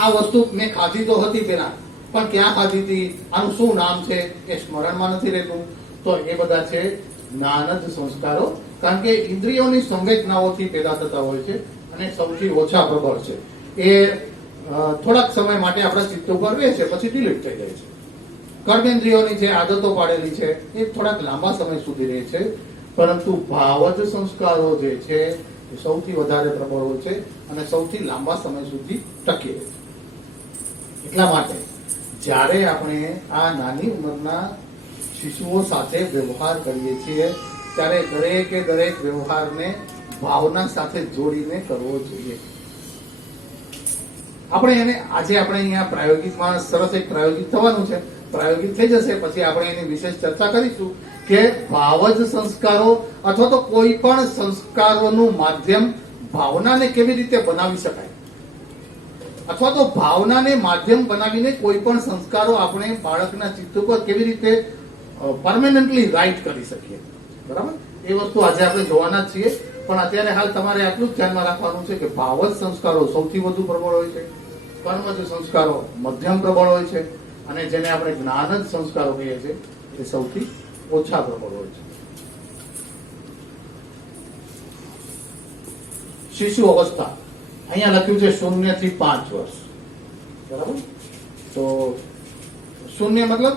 આ વસ્તુ મેં ખાધી તો હતી પેલા, પણ ક્યાં ખાધી હતી, આનું શું નામ છે એ સ્મરણમાં નથી રહેતું. તો એ બધા છે જ્ઞાનજ સંસ્કારો. કારણ કે ઇન્દ્રિયોની સંવેદનાઓથી પેદા થતા હોય છે અને સૌથી ઓછા પ્રબળ છે. એ થોડાક સમય માટે આપણા ચિત્ત ઉપર રહે છે, પછી ડિલીટ થઈ જાય છે. કર્મેન્દ્રિયોની જે આદતો પાડેલી છે એ થોડાક લાંબા સમય સુધી રહે છે, પરંતુ ભાવજ સંસ્કારો જે છે એ સૌથી વધારે પ્રબળ હોય છે અને સૌથી લાંબા સમય સુધી ટકી રહે છે. એટલા માટે જ્યારે આપણે આ નાની ઉંમરના શિશુઓ સાથે વ્યવહાર કરીએ છીએ ત્યારે દરેક વ્યવહારને ભાવના સાથે જોડીને કરવો જોઈએ. આપણે એને આજે આપણે અહીંયા પ્રાયોગિકમાં સરસ એક પ્રાયોગિક થવાનું છે. પ્રાયોગિક થઈ જશે પછી આપણે એની વિશેષ ચર્ચા કરીશું કે ભાવજ સંસ્કારો અથવા તો કોઈ પણ સંસ્કારોનું માધ્યમ ભાવનાને કેવી રીતે બનાવી શકાય, અથવા તો ભાવનાને માધ્યમ બનાવીને કોઈ પણ સંસ્કારો આપણે બાળકના ચિત્ત ઉપર કેવી રીતે પરમેનન્ટલી રાઈટ કરી શકીએ. બરાબર? એ વસ્તુ આજે આપણે જોવાના જ છીએ. પણ અત્યારે હાલ તમારે આટલું જ ધ્યાનમાં રાખવાનું છે કે ભાવજ સંસ્કારો સૌથી વધુ પ્રબળ હોય છે, કર્મજ સંસ્કારો મધ્યમ પ્રબળ હોય છે અને જેને આપણે જ્ઞાનજ સંસ્કારો કહીએ છીએ એ સૌથી ઓછા પ્રબળ હોય છે. શિશુ અવસ્થા અહીંયા લખ્યું છે 0 થી 5 વર્ષ. બરાબર? તો 0 મતલબ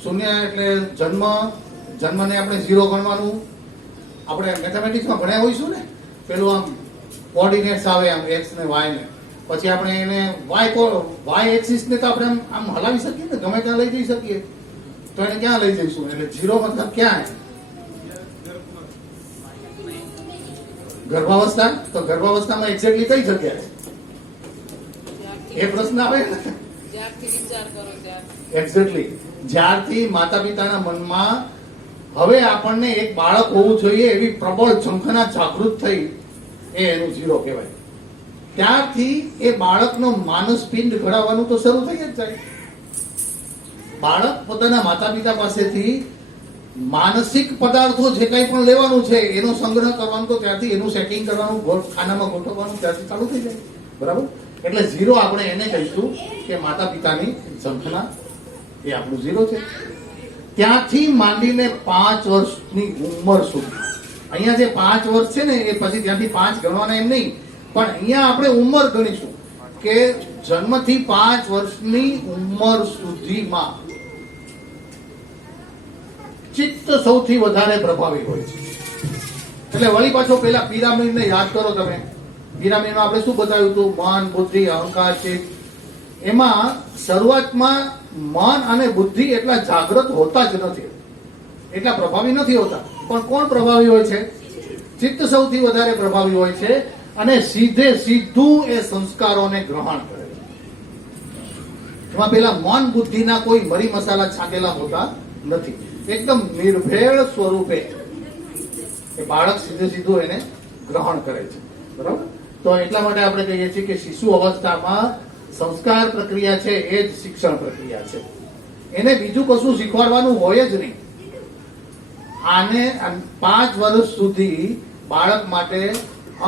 શૂન્ય એટલે જન્મને આપણે 0 ગણવાનું. આપણે મેથેમેટિક્સમાં ભણ્યા હોઈશું ને, પેલું આમ કોઓર્ડિનેટ્સ આવે આમ એક્સ ને વાય ને, પછી આપણે એને વાય એક્સિસ ને તો આપણે આમ હલાવી શકીએ ને, ગમે ત્યાં લઈ જઈ શકીએ. તો એને ક્યાં લઈ જઈશું? એટલે 0 મતલબ ક્યાં? ગર્ભાવસ્થા. તો ગર્ભાવસ્થામાં એક્ઝેક્ટલી કઈ જગ્યાએ એ પ્રશ્ન આવે. એક્ઝેક્ટલી જ્યારથી માતા પિતાના મનમાં હવે આપણને એક બાળક હોવું જોઈએ એવી પ્રબળ ઝંખના જાગૃત થઈ, એ એનું 0 કહેવાય. ત્યારથી એ બાળકનો માનસ પિંડ ઘડાવવાનું તો શરૂ થઈ જ જાય. બાળક પોતાના માતા પિતા પાસેથી માનસિક પદાર્થો જે કંઈ પણ લેવાનું છે એનો સંગ્રહ કરવાનો તો ત્યારથી એનું સેટિંગ કરવાનું, ખાનામાં ગોઠવવાનું ત્યારથી ચાલુ થઈ જાય. બરાબર? એટલે ઝીરો આપણે એને કહીશું કે માતા પિતાની ઝંખના, એ આપણું ઝીરો છે. ત્યાંથી માંડીને 5 વર્ષની ઉંમર સુધી, અહીંયા જે 5 વર્ષ છે ને એ પછી ત્યાંથી 5 ગણવાના એમ નહીં, પણ અહીંયા આપણે ઉંમર ગણીશું કે જન્મથી 5 વર્ષની ઉંમર સુધીમાં ચિત્ત સૌથી વધારે પ્રભાવી હોય છે. એટલે વળી પાછો પેલા પિરામિડને યાદ કરો તમે. પિરામિડમાં આપણે શું બતાવ્યું હતું? મન, બુદ્ધિ, અહંકાર, ચિત્ત. એમાં શરૂઆતમાં મન અને બુદ્ધિ એટલા જાગૃત હોતા જ નથી, એટલા પ્રભાવી નથી હોતા. પણ કોણ પ્રભાવી હોય છે? ચિત્ત સૌથી વધારે પ્રભાવી હોય છે અને સીધું એ સંસ્કારોને ગ્રહણ કરે છે. એમાં પેલા મન બુદ્ધિના કોઈ મરી મસાલા છાંટેલા હોતા નથી. એકદમ નિર્ભેળ સ્વરૂપે એ બાળક સીધું એને ગ્રહણ કરે છે. બરાબર? તો એટલા માટે આપણે કહીએ છીએ કે શિશુ અવસ્થામાં સંસ્કાર પ્રક્રિયા છે એ જ શિક્ષણ પ્રક્રિયા છે. એને બીજું કશું શીખવાડવાનું હોય જ નહીં. આને 5 વર્ષ સુધી બાળક માટે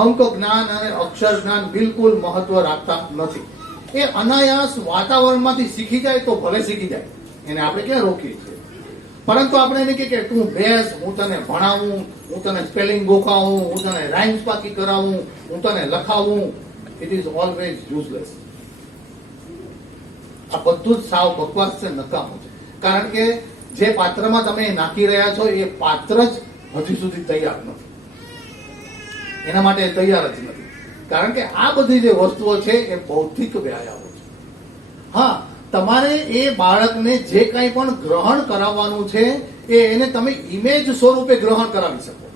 અંક જ્ઞાન અને અક્ષર જ્ઞાન બિલકુલ મહત્વ રાખતા નથી. એ અનાયાસ વાતાવરણમાંથી શીખી જાય તો ભલે શીખી જાય, એને આપણે ક્યાં રોકીએ છીએ. પરંતુ આપણે એને કહીએ કે તું બેસ, હું તને ભણાવું, હું તને સ્પેલિંગ ગોખાવું, હું તને રાઇમ્સ પાકી કરાવું, હું તને લખાવું. It is always useless. આ બધું જ સાવ બકવાસ છે, નકામું છે. કારણ કે જે પાત્રમાં તમે નાખી રહ્યા છો એ પાત્ર જ હજુ સુધી તૈયાર નથી. એના માટે તૈયાર જ નથી. કારણ કે આ બધી જે વસ્તુઓ છે એ બૌદ્ધિક વ્યાયામો છે. હા, તમારે એ બાળકને જે કંઈ પણ ગ્રહણ કરાવવાનું છે એ એને તમે ઇમેજ સ્વરૂપે ગ્રહણ કરાવી શકો.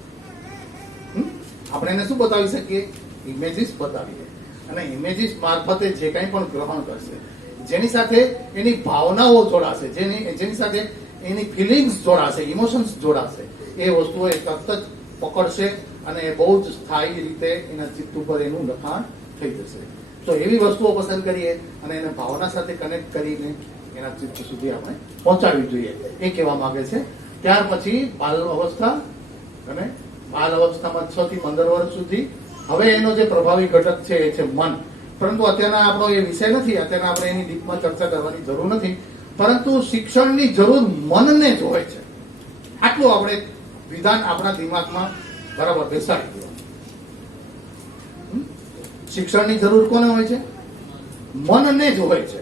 આપણે એને શું બતાવી શકીએ? ઇમેજીસ બતાવીએ. અને ઇમેજીસ મારફતે જે કંઈ પણ ગ્રહણ કરશે, જેની સાથે એની ભાવનાઓ જોડાશે, જેની સાથે એની ફિલિંગ્સ જોડાશે, ઇમોશન્સ જોડાશે, એ વસ્તુઓ એ તરત જ પકડશે અને એ બહુ જ સ્થાયી રીતે એના ચિત્ત ઉપર એનું લખાણ થઈ જશે. તો એવી વસ્તુઓ પસંદ કરીએ અને એને ભાવના સાથે કનેક્ટ કરીને એના ચિત્ત સુધી આપણે પહોંચાડવી જોઈએ, એ કહેવા માંગે છે. ત્યાર પછી બાલ અવસ્થા, અને બાલ અવસ્થામાં 6 થી 15 વર્ષ સુધી હવે એનો જે પ્રભાવી ઘટક છે એ છે મન. પરંતુ અત્યારના આપણો એ વિષય નથી, અત્યારે આપણે એની ડીપમાં ચર્ચા કરવાની જરૂર નથી. પરંતુ શિક્ષણની જરૂર મનને જ હોય છે. આટલું આપણે વિધાન આપણા દિમાગમાં બરાબર બેસાડી દેવાનું. શિક્ષણની જરૂર કોને હોય છે? મનને જ હોય છે.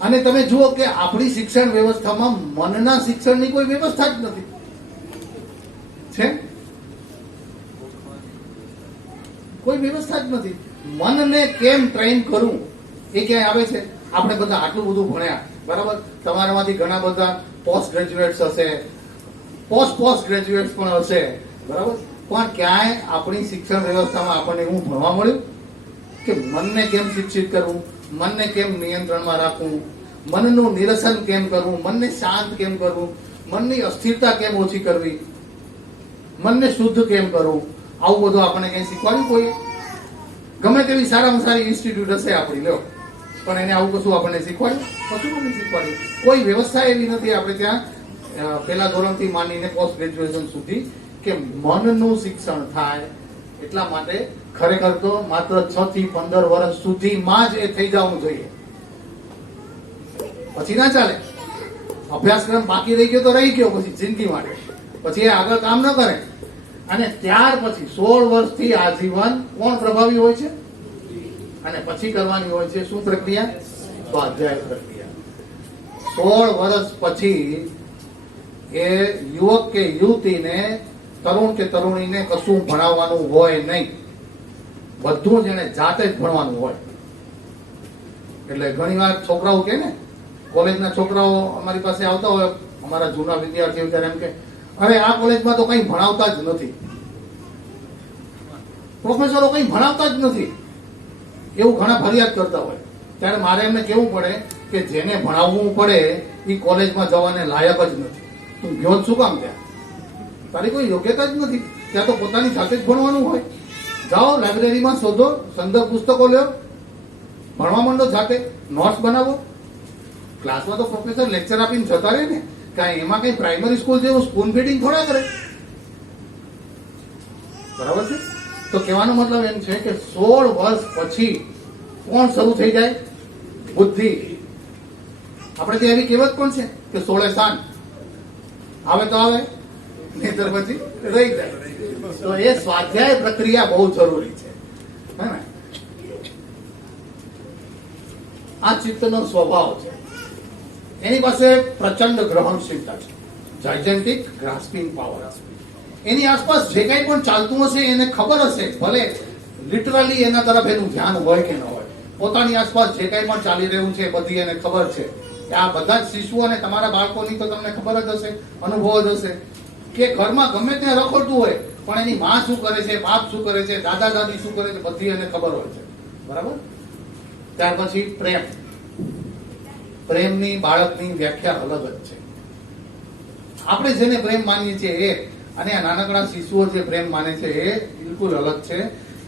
અને તમે જુઓ કે આપણી શિક્ષણ વ્યવસ્થામાં મનના શિક્ષણની કોઈ વ્યવસ્થા જ નથી. છે? કોઈ વ્યવસ્થા જ નથી. મનને કેમ ટ્રેન કરવું એ ક્યાંય આવે છે? આપણે બધા આટલું બધું ભણ્યા, બરાબર? તમારામાંથી ઘણા બધા પોસ્ટ ગ્રેજ્યુએટ્સ હશે, પોસ્ટ ગ્રેજ્યુએટ્સ પણ હશે, બરાબર? પણ ક્યાંય આપણી શિક્ષણ વ્યવસ્થામાં આપણને એવું ભણવા મળ્યું કે મનને કેમ શિક્ષિત કરવું, મનને કેમ નિયંત્રણમાં રાખવું, મનનું નિરસન કેમ કરવું, મનને શાંત કેમ કરવું, મનની અસ્થિરતા કેમ ઓછી કરવી, મનને શુદ્ધ કેમ કરવું, આવું બધું આપણને ક્યાંય શીખવાડ્યું કોઈ? ગમે તેવી સારામાં સારી ઇન્સ્ટિટ્યૂટ હશે આપણી, લો, પણ એને આવું કશું આપણને શીખવાડ્યું? કશું નથી શીખવાડ્યું. કોઈ વ્યવસ્થા એવી નથી આપણે ત્યાં પહેલા ધોરણથી માંડીને પોસ્ટ ગ્રેજ્યુએશન સુધી કે મનનું શિક્ષણ થાય. એટલા માટે ખરેખર તો માત્ર 6 થી 15 વર્ષ સુધીમાં જ એ થઈ જવું જોઈએ, પછી ના ચાલે. અભ્યાસક્રમ બાકી રહી ગયો તો રહી ગયો, પછી જિંદગી માટે, પછી એ આગળ કામ ન કરે. અને ત્યાર પછી 16 વર્ષથી આજીવન કોણ પ્રભાવી હોય છે? અને પછી કરવાની હોય છે શું પ્રક્રિયા? સ્વાધ્યાય પ્રક્રિયા. 16 વર્ષ પછી એ યુવક કે યુવતીને, તરુણ કે તરુણીને કશું ભણાવવાનું હોય નહીં. બધું જ એને જાતે જ ભણવાનું હોય. એટલે ઘણી વાર છોકરાઓ કે ને, કોલેજના છોકરાઓ અમારી પાસે આવતા હોય, અમારા જૂના વિદ્યાર્થીઓ, ત્યારે એમ કે અરે આ કોલેજમાં તો કંઈ ભણાવતા જ નથી, પ્રોફેસરો કંઈ ભણાવતા જ નથી, એવું ઘણા ફરિયાદ કરતા હોય. ત્યારે મારે એમને કહેવું પડે કે જેને ભણાવવું પડે એ કોલેજમાં જવાને લાયક જ નથી. તું ગયો શું કામ? ત્યાં તારી કોઈ યોગ્યતા જ નથી. ત્યાં તો પોતાની જાતે જ ભણવાનું હોય. જાઓ લાઇબ્રેરીમાં શોધો, સંદર્ભ પુસ્તકો લો, ભણવા માંડો, જાતે નોટ્સ બનાવો. ક્લાસમાં તો પ્રોફેસર લેક્ચર આપીને જતા રહે ને, કાંઈ એમાં કઈ પ્રાઇમરી સ્કૂલ જેવું સ્પૂન ફીડિંગ થોડા કરે, બરાબર છે? તો કહેવાનો મતલબ એમ છે કે 16 વર્ષ પછી કોણ શરૂ થઈ જાય? બુદ્ધિ. આપણે ત્યાં એવી કહેવત પણ છે કે 16 શાન આવે તો આવે, નહીતર પછી રહી જાય. તો એ સ્વાધ્યાય પ્રક્રિયા બહુ જરૂરી છે, હે ને? આ ચિત્તનો સ્વભાવ છે. એની પાસે પ્રચંડ ગ્રહણશીલતા છે, જાયજેન્ટિક ગ્રાસ્પિંગ પાવર. એની આસપાસ જે કંઈ પણ ચાલતું હશે એને ખબર હશે, ભલે લિટરલી એના તરફ એનું ધ્યાન હોય કે ન હોય. પોતાની આસપાસ જે કંઈ પણ ચાલી રહ્યું છે બધી એને ખબર છે. કે આ બધા જ શિશુઓ અને તમારા બાળકોની તો તમને ખબર જ હશે, અનુભવ જ હશે કે ઘરમાં ગમે ત્યાં રખડતું હોય પણ એની માં શું કરે છે, બાપ શું કરે છે, દાદા દાદી શું કરે છે, બધી એને ખબર હોય છે, બરાબર? ત્યાર પછી પ્રેમ. પ્રેમની બાળકની વ્યાખ્યા અલગ જ છે. આપણે જેને પ્રેમ માનીએ છીએ એ અને આ નાનકડા શિશુઓ જે પ્રેમ માને છે એ બિલકુલ અલગ છે.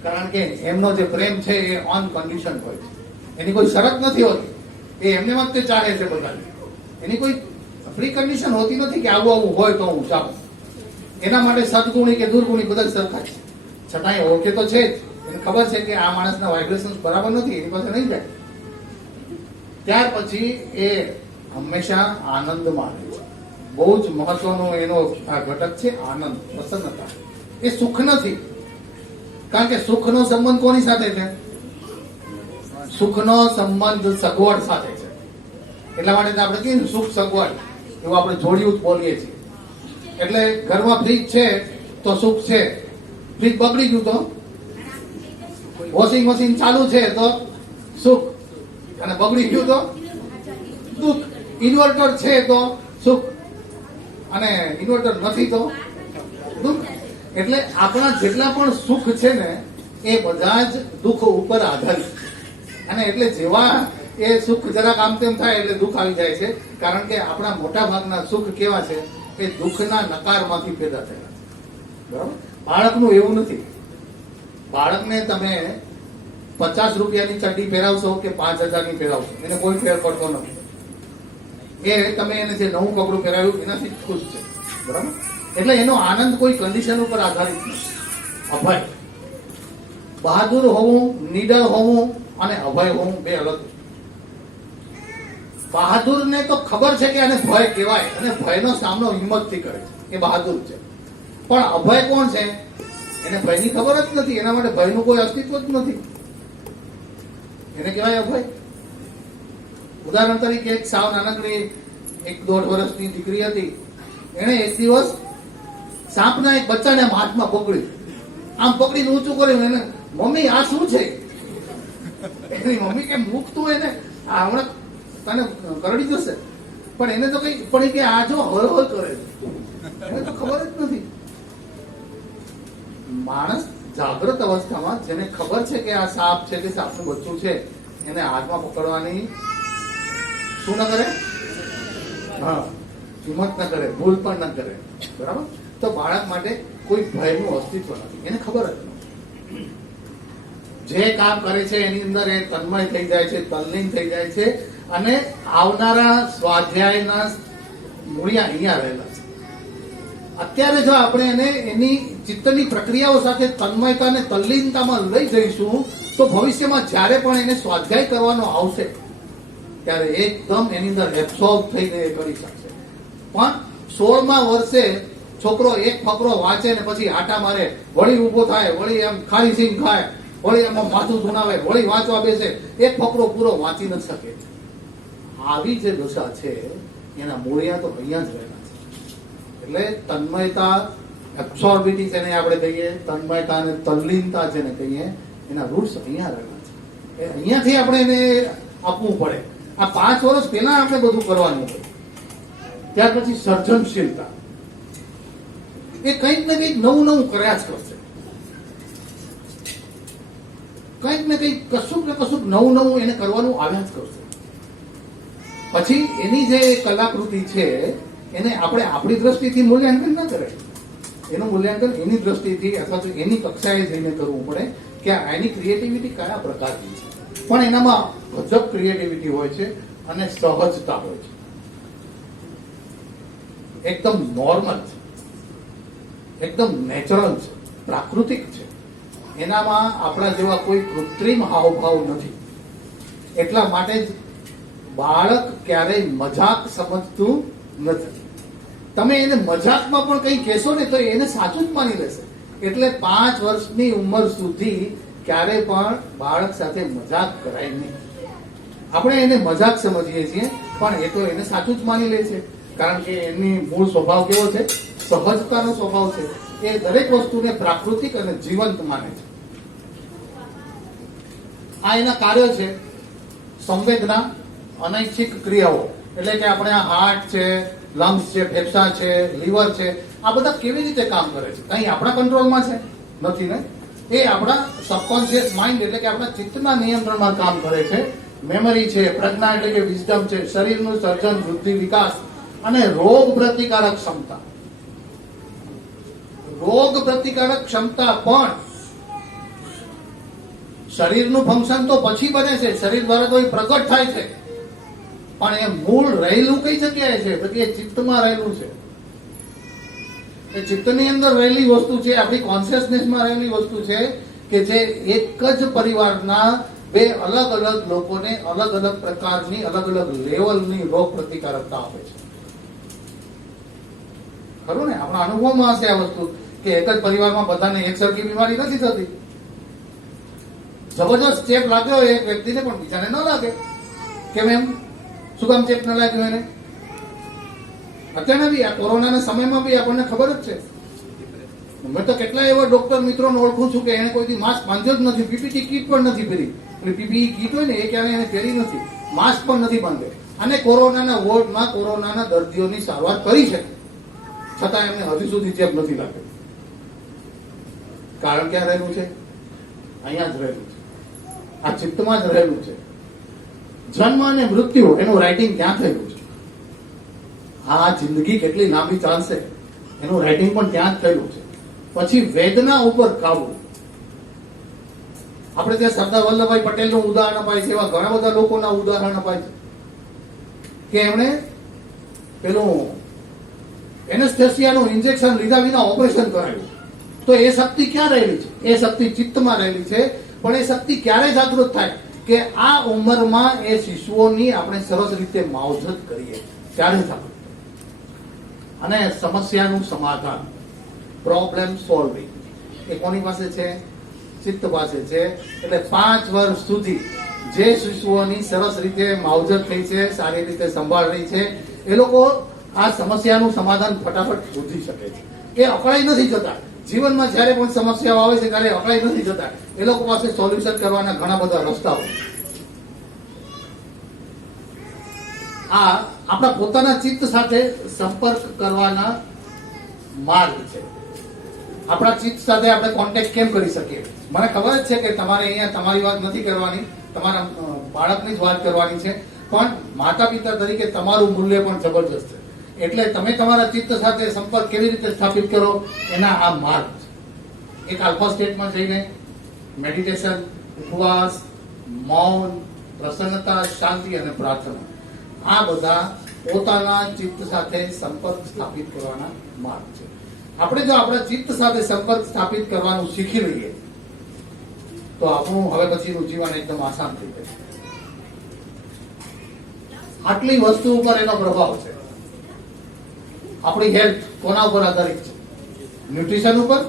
કારણ કે એમનો જે પ્રેમ છે એ ઓન કન્ડિશન હોય છે, એની કોઈ શરત નથી હોતી. એ એમને વખતે ચાહે છે બધાને, એની કોઈ પ્રી કન્ડિશન હોતી નથી કે આવું આવું હોય તો હું ચાહું. એના માટે સદગુણી કે દુર્ગુણી બધા સરખા છે, છતાંય ઓળખે તો છે જ. એને ખબર છે કે આ માણસના વાઇબ્રેશન બરાબર નથી, એની પાસે નહીં જાય. ત્યાર પછી એ હંમેશા આનંદમાં રહે છે. બહુ જ મહત્વનો એનો આ ઘટક છે આનંદ, પ્રસન્નતા. એ સુખ નથી, કારણ કે સુખનો સંબંધ કોની સાથે છે? સુખનો સંબંધ સગવડ સાથે છે. એટલા માટે આપણે કહીએ ને સુખ સગવડ, એવું આપણે જોડિયું જ બોલીએ છીએ. એટલે ઘરમાં ફ્રીજ છે તો સુખ છે, ફ્રીજ બગડી ગયું તો, વોશિંગ મશીન ચાલુ છે તો સુખ, અને બગડી ગયું તો દુઃખ. ઇન્વર્ટર છે તો સુખ, અને ઇન્વર્ટર નથી તો દુઃખ. એટલે આપણા જેટલા પણ સુખ છે ને એ બધા જ દુઃખ ઉપર આધારિત. અને એટલે જેવા એ સુખ જરાક આમ તેમ થાય એટલે દુઃખ આવી જાય છે. કારણ કે આપણા મોટા ભાગના સુખ કેવા છે? એ દુઃખના નકારમાંથી પેદા થયેલા છે, બરાબર? બાળકનું એવું નથી. બાળકને તમે 50 રૂપિયાની ચડ્ડી પહેરાવશો કે 5000ની પહેરાવશો, એને કોઈ ફેર પડતો નથી. એ તમે એને જે નવું કપડું પહેરાવ્યું એનાથી ખુશ છે, બરાબર? એટલે એનો આનંદ કોઈ કન્ડિશન ઉપર આધારિત નથી. અભય. બહાદુર હોવું, નીડર હોવું અને અભય હોવું બે અલગ. બહાદુરને તો ખબર છે કે આને ભય કહેવાય અને ભયનો સામનો હિંમતથી કરે છે, એ બહાદુર છે. પણ અભય કોણ છે? એને ભયની ખબર જ નથી, એના માટે ભયનું કોઈ અસ્તિત્વ જ નથી, એને કહેવાય અભય. ઉદાહરણ તરીકે એક સાવ નાનકડી 1-1.5 વર્ષની દીકરી હતી. એને એક દિવસ સાપના એક બચ્ચાને હાથમાં પકડ્યું, આમ પકડીને ઊંચું કર્યું. એને મમ્મી આ શું છે? એની મમ્મી કે મૂક તું એને, આ હમણાં તને કરડી જશે. પણ એને તો કઈ પડી કે આ જો હળ હળ કરે છે, એને તો ખબર જ નથી. માણસ જાગૃત અવસ્થામાં જેને ખબર છે કે આ સાપ છે કે સાપનું બચ્ચું છે, એને હાથમાં પકડવાની શું ન કરે? હા, હિંમત ન કરે, ભૂલ પણ ન કરે, બરાબર? તો બાળક માટે કોઈ ભયનું અસ્તિત્વ નથી, એને ખબર જ નથી. જે કામ કરે છે એની અંદર એ તન્મય થઈ જાય છે, તલ્લીન થઈ જાય છે. અને આવનારા સ્વાધ્યાયના મૂળિયા અહીંયા રહેલા છે. અત્યારે જો આપણે એને એની ચિત્તની પ્રક્રિયાઓ સાથે તન્મયતા અને તલ્લીનતામાં લઈ જઈશું તો ભવિષ્યમાં જ્યારે પણ એને સ્વાધ્યાય કરવાનો આવશે ત્યારે એકદમ એની અંદર એબ્સોર્બ થઈને એ કરી શકશે. પણ 16મા વર્ષે છોકરો એક ફકરો વાંચે ને પછી આટા મારે, વળી ઊભો થાય, વળી એમ ખારી સિંગ ખાય, વળી એમાં માથું ધુણાવે, વળી વાંચવા બેસે, એક ફકરો પૂરો વાંચી ન શકે. આવી જે દશા છે એના મૂળિયા તો અહીંયા જ રહેલા છે. એટલે તન્મયતા, એબ્સોર્બિટી જેને આપણે કહીએ, તન્મયતા અને તલ્લીનતા જેને કહીએ, એના રૂટ્સ અહીંયા રહેલા છે. એ અહીંયાથી આપણે એને આપવું પડે. આ 5 વર્ષ પહેલા આપણે બધું કરવાનું હોય. ત્યાર પછી સર્જનશીલતા, એ કંઈક ને કંઈક નવું નવું કર્યા જ કરશે. કંઈક ને કંઈક કશુંક ને કશુંક નવું નવું એને કરવાનું આવ્યા જ કરશે. પછી એની જે કલાકૃતિ છે એને આપણે આપણી દ્રષ્ટિથી મૂલ્યાંકન ન કરે. એનું મૂલ્યાંકન એની દ્રષ્ટિથી અથવા તો એની કક્ષાએ જઈને કરવું પડે કે એની ક્રિએટિવિટી કયા પ્રકારની છે. પણ એનામાં ગજબ ક્રિએટિવિટી હોય છે અને સહજતા હોય છે. એકદમ નોર્મલ છે, એકદમ નેચરલ છે, પ્રાકૃતિક છે. એનામાં આપણા જેવા કોઈ કૃત્રિમ હાવભાવ નથી. એટલા માટે જ બાળક ક્યારેય મજાક સમજતું નથી. તમે એને મજાકમાં પણ કંઈ કહેશો ને તો એને સાચું જ માની લેશે. એટલે 5 વર્ષની ઉંમર સુધી ક્યારેય પણ બાળક સાથે મજાક કરાય નહીં. આપણે એને મજાક સમજીએ છીએ પણ એ તો એને સાચું જ માની લે છે, કારણ કે એની મૂળ સ્વભાવ કેવો છે? સહજતાનો સ્વભાવ છે. એ દરેક વસ્તુને પ્રાકૃતિક અને જીવંત માને છે. આ એના કાર્ય છે. સંવેદના, અનૈચ્છિક ક્રિયાઓ, એટલે કે આપણે આ હાર્ટ છે, લંગ્સ છે, ફેફસા છે, લીવર છે, આ બધા કેવી રીતે કામ કરે છે? કઈ આપણા કંટ્રોલમાં છે? નથી ને. એ આપણા સબકોન્શિયસ માઇન્ડ એટલે કે આપણા ચિત્તના નિયંત્રણમાં કામ કરે છે. મેમરી છે, પ્રજ્ઞા એટલે કે વિઝડમ છે, શરીરનું સર્જન, વૃદ્ધિ, વિકાસ અને રોગ પ્રતિકારક ક્ષમતા. રોગ પ્રતિકારક ક્ષમતા પણ શરીરનું ફંક્શન તો પછી બને છે, શરીર દ્વારા તો એ પ્રગટ થાય છે, પણ એ મૂળ રહેલું કઈ જગ્યાએ છે? તો એ ચિત્તમાં રહેલું છે. એ ચિત્તની અંદર રહેલી વસ્તુ છે, આપણી કોન્શિયસનેસમાં રહેલી વસ્તુ છે કે જે એક જ પરિવારના 2 અલગ અલગ લોકોને અલગ અલગ પ્રકારની અલગ અલગ લેવલની રોગ પ્રતિકારકતા આપે છે. ખરું ને? આપણા અનુભવમાં હશે આ વસ્તુ કે એક જ પરિવારમાં બધાને એક સરખી બીમારી નથી થતી. જબરજસ્ત ચેપ લાગ્યો એક વ્યક્તિને પણ બીજાને ન લાગે. કેમ એમ? શું કામ ચેપ ન લાગ્યો એને? અત્યારે બી આ કોરોનાના સમયમાં બી આપણને ખબર જ છે. મેં તો કેટલા એવા ડોક્ટર મિત્રોને ઓળખું છું કે એને કોઈથી માસ્ક બાંધ્યો જ નથી, પીપીટી કીટ પણ નથી પહેરી. એટલે પીપીઈ કીટ હોય ને એ ક્યારે એને પહેરી નથી, માસ્ક પણ નથી બાંધે, અને કોરોનાના વોર્ડમાં કોરોનાના દર્દીઓની સારવાર કરી છે, છતાં એમને હજુ સુધી ચેપ નથી લાગ્યો. કારણ ક્યાં રહેલું છે? અહીંયા જ રહેલું છે, આ ચિત્તમાં જ રહેલું છે. જન્મ અને મૃત્યુ એનું રાઇટિંગ ક્યાં થયેલું છે? આ જિંદગી કેટલી લાંબી ચાલશે એનું રાઇટિંગ પણ ત્યાં જ થયેલું છે. પછી વેદના ઉપર કાબુ. આપણે ત્યાં સરદાર વલ્લભભાઈ પટેલનું ઉદાહરણ અપાય છે, એવા ઘણા બધા લોકોના ઉદાહરણ અપાય છે કે એમણે પેલું એનેસ્થેસિયાનું ઇન્જેક્શન લીધા વિના ઓપરેશન કરાયું. તો એ શક્તિ ક્યાં રહેલી છે? એ શક્તિ ચિત્તમાં રહેલી છે. પણ એ શક્તિ ક્યારે જાગૃત થાય? કે આ ઉંમરમાં એ શિશુઓની આપણે સરસ રીતે માવજત કરીએ ત્યારે જાગૃત. અને સમસ્યાનું સમાધાન, પ્રોબ્લેમ સોલ્વિંગ, એ કોની પાસે છે? ચિત્ત પાસે છે. એટલે 5 વર્ષ સુધી જે શિશુઓની સરસ રીતે માવજત થઈ છે, સારી રીતે સંભાળ રહી છે, એ લોકો આ સમસ્યાનું સમાધાન ફટાફટ શોધી શકે છે. એ અકળાઈ નથી જતા. જીવનમાં જ્યારે પણ સમસ્યાઓ આવે છે ત્યારે અકળાઈ નથી જતા. એ લોકો પાસે સોલ્યુશન કરવાના ઘણા બધા રસ્તાઓ. આ આપણા પોતાના ચિત્ત સાથે સંપર્ક કરવાના માર્ગ છે. આપણા ચિત્ત સાથે આપણે કોન્ટેક્ટ કેમ કરી શકીએ? મને ખબર જ છે કે તમારે અહીંયા તમારી વાત નથી કરવાની, તમારા બાળકની જ વાત કરવાની છે, પણ માતા પિતા તરીકે તમારું મૂલ્ય પણ જબરજસ્ત છે. એટલે તમે તમારા ચિત્ત સાથે સંપર્ક કેવી રીતે સ્થાપિત કરો એના આ માર્ગ છે. એક આલ્ફા સ્ટેટમાં જઈને મેડિટેશન, ઉપવાસ, મૌન, પ્રસન્નતા, શાંતિ અને પ્રાર્થના, આ બધા પોતાના ચિત્ત સાથે સંપર્ક સ્થાપિત કરવાના માર્ગ છે. આપણે જો આપણા ચિત્ત સાથે સંપર્ક સ્થાપિત કરવાનું શીખી લઈએ તો આપણું હવે પછીનું જીવન એકદમ આસાન થઈ જાય. આટલી વસ્તુ ઉપર એનો પ્રભાવ છે. આપણી હેલ્થ કોના ઉપર આધારિત છે? ન્યુટ્રિશન ઉપર,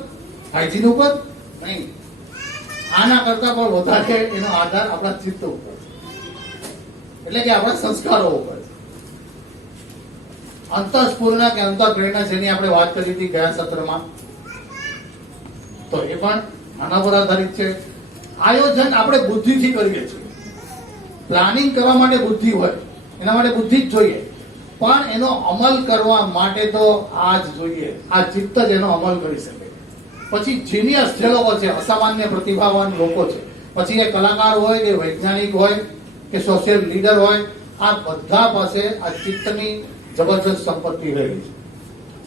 હાઇજીન ઉપર? નહીં. આના કરતા પણ વધારે એનો આધાર આપણા ચિત્ત ઉપર છે, એટલે કે આપણા સંસ્કારો ઉપર છે. અંતઃસ્ફુરના કે અંતઃપ્રેરણા જેની આપણે વાત કરી હતી ગયા સત્રમાં, તો એ પણ આના પર આધારિત છે. આયોજન આપણે બુદ્ધિથી કરીએ છીએ. પ્લાનિંગ કરવા માટે બુદ્ધિ હોય, એના માટે બુદ્ધિ જ જોઈએ, પણ એનો અમલ કરવા માટે તો આ જ જોઈએ. આ ચિત્ત જ એનો અમલ કરી શકે. પછી જીનિયસ જે લોકો છે, અસામાન્ય પ્રતિભાવાન લોકો છે, પછી એ કલાકાર હોય કે વૈજ્ઞાનિક હોય કે સોશિયલ લીડર હોય, આ બધા પાસે આ ચિત્તની જબરજસ્ત સંપત્તિ રહેલી છે.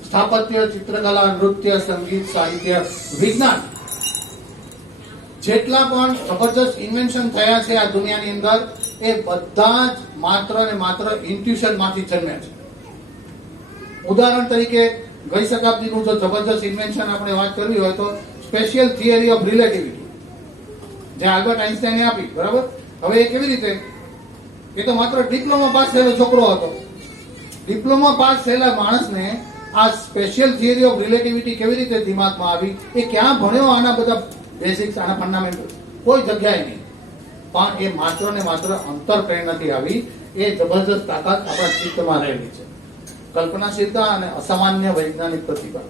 સ્થાપત્ય, ચિત્રકલા, નૃત્ય, સંગીત, સાહિત્ય, વિજ્ઞાન, જેટલા પણ જબરજસ્ત ઇન્વેન્શન થયા છે આ દુનિયાની અંદર, એ બધા જ માત્ર ને માત્ર ઇન્ટ્યુશન માંથી જન્મે છે. ઉદાહરણ તરીકે ગઈ શતાબ્દીનું જો જબરજસ્ત ઇન્વેન્શન આપણે વાત કરવી હોય તો સ્પેશિયલ થિયરી ઓફ રિલેટિવિટી જે આલ્બર્ટ આઇન્સ્ટાઈને આપી, બરાબર. હવે એ કેવી રીતે? એ તો માત્ર ડિપ્લોમા પાસ થયેલો છોકરો હતો. ડિપ્લોમા પાસ થયેલા માણસને આ સ્પેશિયલ થિયરી ઓફ રિલેટિવિટી કેવી રીતે દિમાગમાં આવી? એ ક્યાં ભણ્યો આના બધા બેઝિક્સ, આના ફંડામેન્ટલ? કોઈ જગ્યાએ નહીં. પણ એ માત્ર ને માત્ર અંતર પ્રેરણાથી આવી. એ જબરજસ્ત તાકાત આપણા ચિત્તમાં રહેલી છે. કલ્પનાશીલતા અને અસામાન્ય વૈજ્ઞાનિક પ્રતિભા,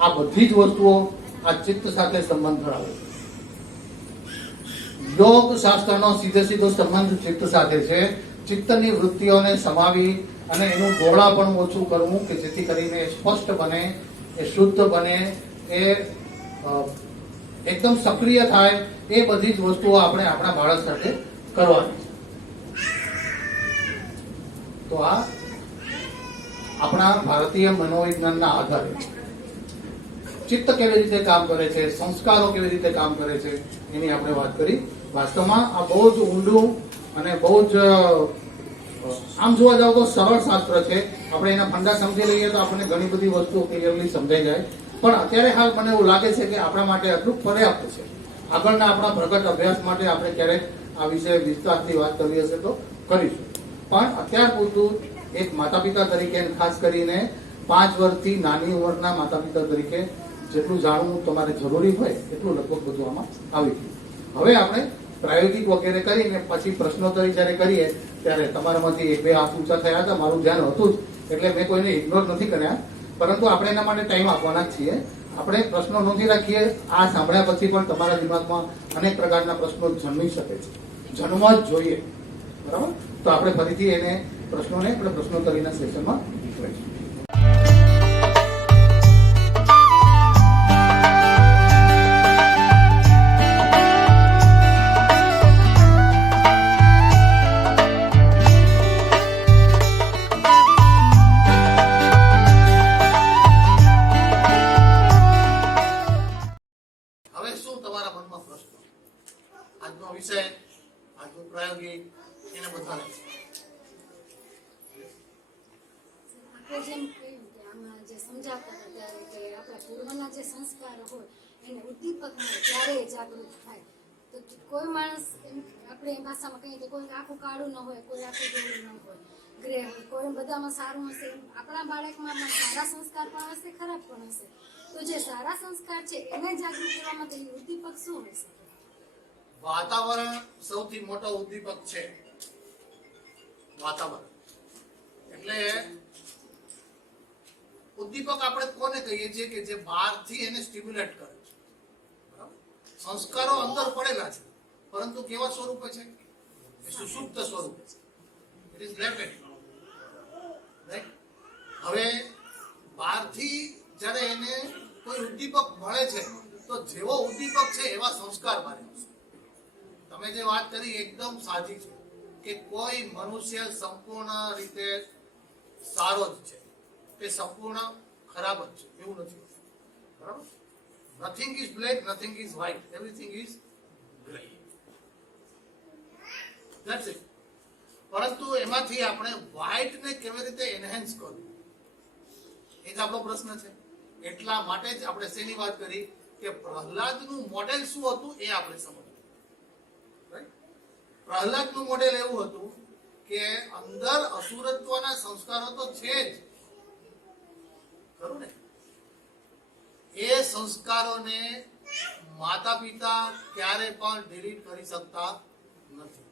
આ બધી જ વસ્તુઓ આ ચિત્ત સાથે સંબંધ ધરાવે છે. યોગ શાસ્ત્રનો સીધો સંબંધ ચિત્ત સાથે છે. ચિત્તની વૃત્તિઓને સમાવી અને એનું ગોળાપણ ઓછું કરવું કે જેથી કરીને એ સ્પષ્ટ બને, એ શુદ્ધ બને, એ એકદમ સક્રિય થાય. એ બધી જ વસ્તુઓ આપણે આપણા બાળક સાથે કરવાની છે. તો આ આપણા ભારતીય મનોવિજ્ઞાનના આધારે ચિત્ત કેવી રીતે કામ કરે છે, સંસ્કારો કેવી રીતે કામ કરે છે, એની આપણે વાત કરી. વાસ્તવમાં આ બહુ જ ઊંડું અને બહુ જ આમ જોવા જાવ તો સરળ શાસ્ત્ર છે. આપણે એના ફંડા સમજી લઈએ તો આપણને ઘણી બધી વસ્તુઓ ક્લિયરલી સમજાઈ જાય. પણ અત્યારે હાલ મને એવું લાગે છે કે આપણા માટે આટલું પર્યાપ્ત છે. આગળના આપણા પ્રગટ અભ્યાસ માટે આપણે ક્યારેક આ વિશે વિસ્તારથી વાત કરવી હશે તો કરીશું. પણ અત્યાર પૂરતું એક માતા પિતા તરીકે, ખાસ કરીને 5 વર્ષથી નાની ઉંમરના માતા પિતા તરીકે જેટલું જાણવું તમારે જરૂરી હોય એટલું લગભગ બધું આમાં આવી ગયું. હવે આપણે પ્રાયોગિક વગેરે કરીને પછી પ્રશ્નોત્તરી જ્યારે કરીએ ત્યારે તમારામાંથી 1-2 હાથ ઊંચા થયા હતા. મારું ધ્યાન હતું જ, એટલે મેં કોઈને ઇગ્નોર નથી કર્યા. પરંતુ આપણે એના માટે ટાઈમ આપવાના જ છીએ. આપણે પ્રશ્નો નોંધી રાખીએ. આ સાંભળ્યા પછી પણ તમારા દિમાગમાં અનેક પ્રકારના પ્રશ્નો જન્મી શકે છે, જન્મવા જ જોઈએ, બરાબર. તો આપણે ફરીથી એને પ્રશ્નોને આપણે પ્રશ્નોત્તરીના સેશનમાં કરીશું. હવે શું તમારા મનમાં પ્રશ્નો? આજનો વિષય, આજનું પ્રાયોગિક, એને બધા આપણે જેમ કહ્યું કે આમાં જે સમજાવતા હતા ત્યારે કે આપણા પૂર્વના જે સંસ્કાર હોય એને ઉદ્દીપક મળે ત્યારે જાગૃત થાય. તો કોઈ માણસ આપણે એ ભાષામાં કહીએ તો કોઈ આખું કાળું ન હોય, કોઈ આખું ગોળું ન હોય, ગ્રે હોય, કોઈ બધામાં સારું હશે. આપણા બાળકમાં સારા સંસ્કાર પણ હશે, ખરાબ પણ હશે. તો જે સારા સંસ્કાર છે એને જાગૃત કરવા માટે ઉદ્દીપક શું હોય શકે? વાતાવરણ સૌથી મોટો ઉદ્દીપક છે. વાતાવરણ એટલે ઉદ્દીપક આપણે કોને કહીએ છીએ કે જે બહારથી એને સ્ટિમ્યુલેટ કરે છે, બરાબર. સંસ્કારો અંદર પડેલા છે, પરંતુ કેવા સ્વરૂપે છે? એ સુષુપ્ત સ્વરૂપે છે. It is latent, right. હવે બહારથી જ્યારે એને કોઈ ઉદ્દીપક મળે છે તો જેવો ઉદ્દીપક છે એવા સંસ્કાર બહાર આવશે. તમે જે વાત કરી એકદમ સાચી છે કે કોઈ મનુષ્ય સંપૂર્ણ રીતે સારો જ છે કે સંપૂર્ણ ખરાબ જ છે એવું નથી, બરાબર. Nothing is black, nothing is white, everything is grey. That's it. પરંતુ એમાંથી આપણે વ્હાઇટ ને કેવી રીતે એનહેન્સ કરવું એ જ આપણો પ્રશ્ન છે. એટલા માટે જ આપણે શેની વાત કરી કે પ્રહલાદનું મોડેલ શું હતું એ આપણે સમજવું. પ્રહલાદનું મોડેલ એવું હતું કે અંદર અસુરત્વના સંસ્કારો તો છે જ, ખરું ને? એ સંસ્કારોને માતા પિતા ક્યારે પણ ડિલીટ કરી શકતા નથી.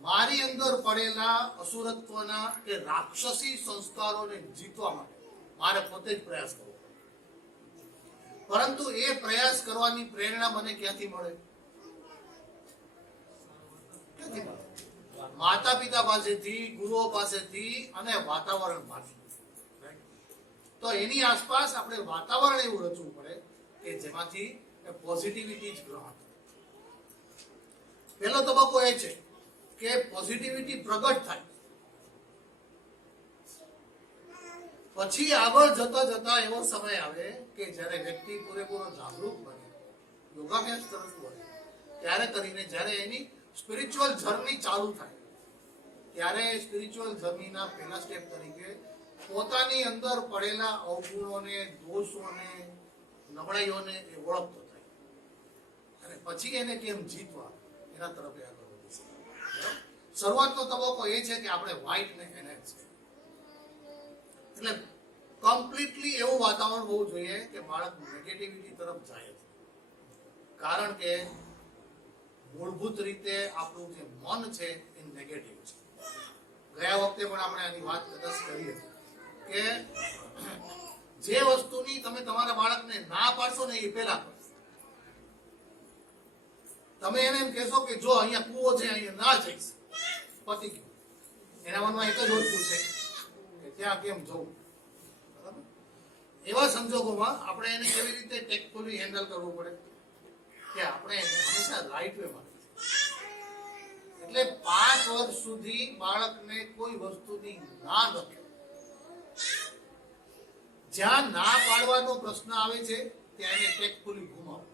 મારી અંદર પડેલા અસુરત્વના કે રાક્ષસી સંસ્કારોને જીતવા માટે મારે પોતે જ પ્રયાસ કરવો. પરંતુ એ પ્રયાસ કરવાની પ્રેરણા મને ક્યાંથી મળે? માતા પિતા પાસેથી, ગુરુઓ પાસેથી અને વાતાવરણ પાસેથી. તો એની આસપાસ આપણે વાતાવરણ એવું રચવું પડે કે જેમાંથી પોઝિટિવિટી જ ગ્રહણ થાય. પહેલો તબક્કો એ છે કે પોઝિટિવિટી પ્રગટ થાય. પછી આગળ જતા જતા એવો સમય આવે કે જ્યારે વ્યક્તિ પૂરેપૂરો જાગૃત બને, યોગાભ્યાસ તરફ વળે, ત્યારે કરીને જ્યારે એની સ્પિરિચ્યુઅલ જર્ની ચાલુ થાય ત્યારે સ્પિરિચ્યુઅલ જર્નીના પહેલા સ્ટેપ તરીકે પોતાની અંદર પડેલા અવગુણોને, દોષોને, નબળાઈઓને એ ઓળખતો થાય અને પછી એને કેમ જીતવા એના તરફ એ આગળ વધી શકે. બરાબર? શરૂઆતનો તબક્કો એ છે કે આપણે વ્હાઇટને એનહેન્સ કરીએ. એટલે કમ્પ્લીટલી એવું વાતાવરણ હોવું જોઈએ કે બાળક નેગેટિવિટી તરફ જાય છે. કારણ કે મૂળભૂત રીતે આપણું જે મન છે એ નેગેટિવ છે. ગયા વખતે પણ આપણે આની વાત કદાચ કરી હતી કે જે વસ્તુની તમે તમારા બાળકને ના પાડશો ને એ પહેલા કરશે. તમે એને એમ કહેશો કે જો અહીંયા કૂવો છે, અહીંયા ના જઈશ, પતી ગયું. એના મનમાં એક જ વસ્તુ છે કે ત્યાં કેમ જવું. બરાબર? એવા સંજોગોમાં આપણે એને કેવી રીતે ટેકફુલી હેન્ડલ કરવું પડે કે આપણે એને હંમેશા રાઈટ વેમાં. એટલે 5 વર્ષ સુધી બાળકને કોઈ વસ્તુની ના ન કહેવાય. જ્યાં ના પાડવાનો પ્રશ્ન આવે છે ત્યાં એને ટેકફુલી ઘુમાવો.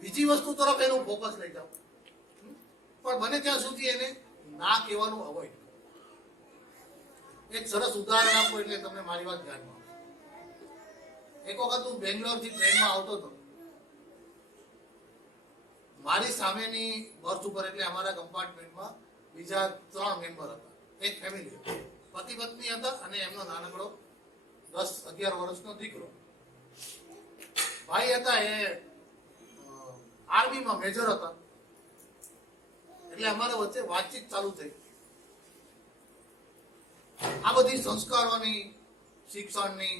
બીજી વસ્તુ તરફ એનું ફોકસ લઈ જાઓ, પણ બને ત્યાં સુધી એને ના કહેવાનું અવોઇડ કરો. એક સરસ ઉદાહરણ આપો એટલે તમને મારી વાત ધ્યાનમાં આવશે. એક વખત હું બેંગ્લોરથી ટ્રેનમાં આવતો હતો. મારી સામેની બર્થ ઉપર એટલે અમારા કમ્પાર્ટમેન્ટમાં બીજા 3 મેમ્બર હતા. એક ફેમિલી હતી, પતિ પત્ની હતા અને એમનો નાનકડો 10-11 વર્ષનો દીકરો. ભાઈ હતા એ આર્મીમાં મેજર હતા. એટલે અમારા વચ્ચે વાતચીત ચાલુ થઈ. આ બધી સંસ્કારોની, શિક્ષણની,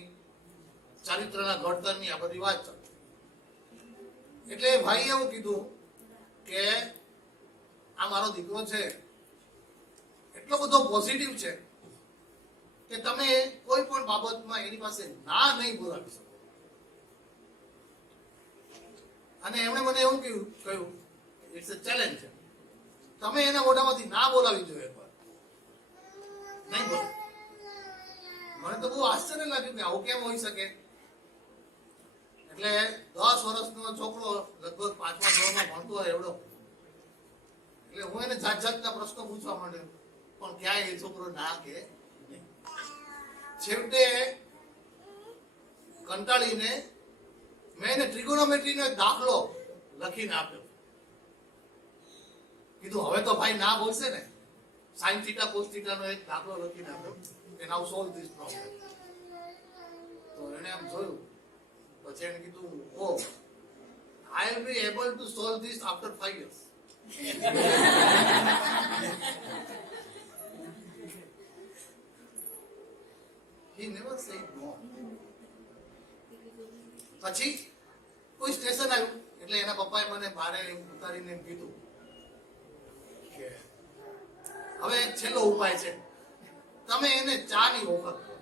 ચારિત્રના ઘડતરની આ બધી વાત ચાલુ. એટલે ભાઈ એવું કીધું કે આ મારો દીકરો છે એટલો બધો પોઝિટિવ છે કે તમે કોઈ પણ બાબતમાં એની પાસે ના નહીં બોલાવી શકો. અને એમણે મને એવું કહ્યું ઇટ્સ અ ચેલેન્જ છે, તમે એના મોઢામાંથી ના બોલાવી જોઈએ એકવાર. નહીં બોલે. મને તો બહુ આશ્ચર્ય લાગ્યું કે આવું કેમ હોઈ શકે. એટલે 10 વર્ષનો છોકરો લગભગ 5મા ધોરણમાં ભણતો હોય એવડો. એટલે હું એને જાતના પ્રશ્નો પૂછવા માંડ્યો, પણ ક્યાંય એ છોકરો ના કે નહીં. છેવટે કંટાળીને મેં એને ટ્રિગોનોમેટ્રીનો એક દાખલો લખીને આપ્યો. કીધું હવે તો ભાઈ ના બોલશે ને. સાઇન થીટા કોસ થીટાનો એક દાખલો લખીને આપ્યો કે નાઉ સોલ્વ ધીસ પ્રોબ્લેમ. તો એને આમ જોયું. પછી એને કીધું oh I will be able to solve this after 5 years. He never said no. પછી કોઈ સ્ટેશન આવ્યું એટલે એના પપ્પાએ મને બારે ઉતારીને એમ કીધું કે હવે એક છેલ્લો ઉપાય છે, તમે એને ચાની ઓફર કરો.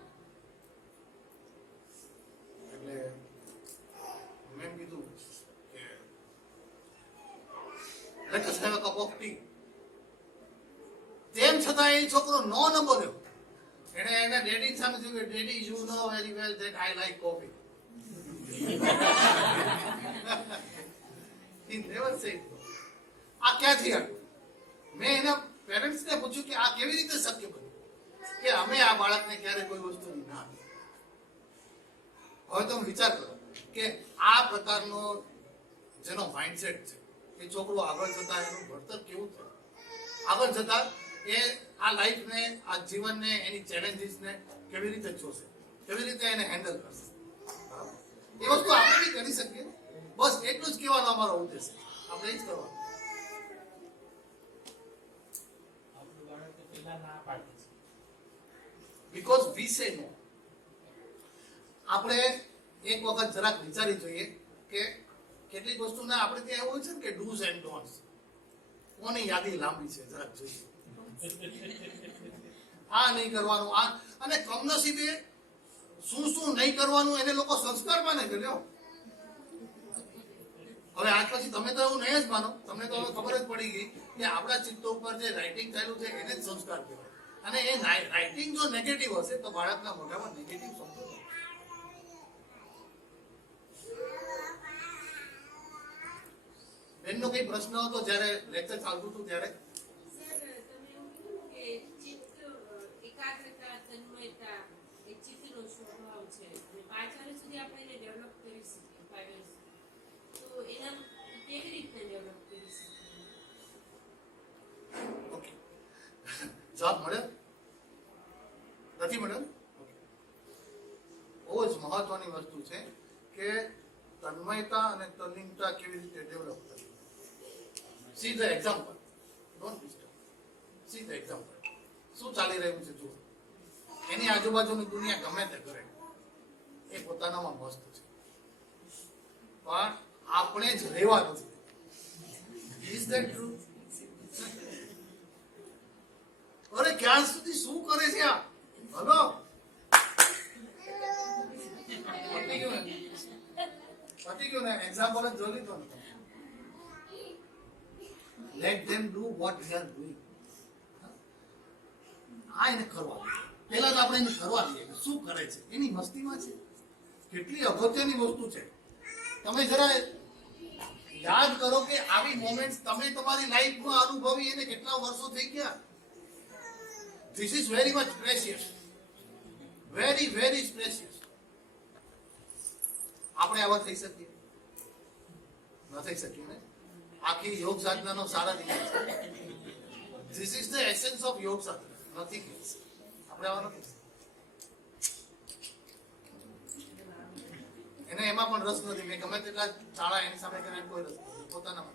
એટલે મેં કીધું કે let us have a cup of tea. તેમ છતાં એ છોકરો નો ન બોલ્યો. એને એના ડેડી સામે કહ્યું કે daddy you know very well that I like coffee. He never said no. આ ક્યાંથી આવ્યું? મેં એના પેરેન્ટ્સને પૂછ્યું કે આ કેવી રીતે શક્ય બન્યું કે અમે આ બાળકને ક્યારે કોઈ વસ્તુની ના આપી. હવે તમે વિચાર કરો કે આ પ્રકારનો જેનો માઇન્ડસેટ છે એ છોકરો આગળ જતા એનું ભણતર કેવું થયું, આગળ જતા એ આ લાઈફને, આ જીવનને, એની ચેલેન્જીસને કેવી રીતે જોશે, કેવી રીતે એને હેન્ડલ કરશે. એ વસ્તુ આપણે બી કરી શકીએ. બસ એટલું જ કહેવાનો અમારો ઉદ્દેશ છે. આપણે એ જ કરવાનું. Because we say no. આપણે એક વખત જરાક વિચારી જોઈએ કે કેટલીક વસ્તુના આપણે ત્યાં એવું છે ને કે ડૂઝ એન્ડ ડોન્ટ્સ. કોની યાદી લાંબી છે જરાક જોઈએ. આ નહીં કરવાનું, આ અને કમનસીબે શું નહીં કરવાનું એને લોકો સંસ્કારમાં નહીં કર્યો. હવે આજ પછી તમે તો એવું નહીં જ માનો, તમને તો હવે ખબર જ પડી ગઈ કે આપણા ચિત્તો ઉપર જે રાઇટિંગ થયેલું છે એને જ સંસ્કાર કહેવાય. અને એ રાઇટિંગ જો નેગેટિવ હશે તો બાળકના મોઢામાં નેગેટિવ શબ્દો. બેનનો કઈ પ્રશ્ન હતો જ્યારે લેક્ચર ચાલતું હતું ત્યારે? સર તમે એવું કીધું કે ચિત્ત એકાગ્રતા, તન્મયતા જવાબ મળ્યો નથી મળ્યો? બહુ જ મહત્વની વસ્તુ છે કે તન્મયતા અને તલ્લીનતા કેવી રીતે ડેવલપ કરવી. See the example, don't disturb. See the example. શું ચાલી રહ્યું છે જુઓ. એની આજુબાજુની દુનિયા ગમે તે કરે, એ પોતાનામાં મસ્ત છે, પણ આપણે જ રહેવા નથી. Is that true? અરે ક્યાં સુધી શું કરે છે આ? હલો, પતી ગયું ને? એક્ઝામ્પલ જ જોઈ લીધો ને. Late them do what they are doing. આ એને કરવા દે. પહેલા તો આપણે એને કરવા દઈએ કે શું કરે છે, એની મસ્તીમાં છે. કેટલી અગત્યની વસ્તુ છે. તમે જરા યાદ કરો કે આવી મોમેન્ટ્સ તમે તમારી લાઈફમાં અનુભવી એને કેટલા વર્ષો થઈ ગયા. This is very much precious, very very precious. આપણે આવા થઈ શકીએ? ન થઈ શકીએ ને. આખી યોગ સાધનાનો સારા નિયમ છે. This is the essence of યોગ સાધના, નથિંગ એલ્સ. આપણે આવા નથી. એને એમાં પણ રસ નથી. મેં ગમે તેટલા ચાળા એની સામે કરીને કોઈ રસ નથી. પોતાના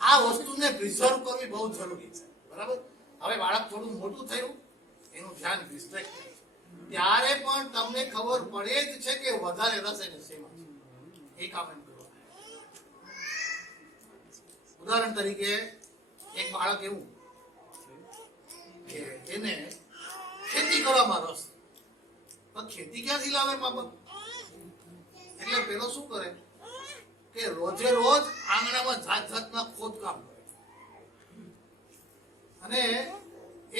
આ વસ્તુને પ્રિઝર્વ કરવી બહુ જરૂરી છે. બરાબર? હવે બાળક થોડું મોટું થયું, એનું ધ્યાન ડિસ્ટ્રેક્ટ થાય, ત્યારે પણ તમને ખબર પડે જ છે કે વધારે રસ એને શેમાં છે. એ કામ એમ કરો. ઉદાહરણ તરીકે એક બાળક એવું કે એને ખેતી કરવામાં રસ, પણ ખેતી ક્યાંથી લાવે મા બાપ? એટલે પેલો શું કરે કે રોજે રોજ આંગણામાં જાત જાતના ખોદકામ કરે, અને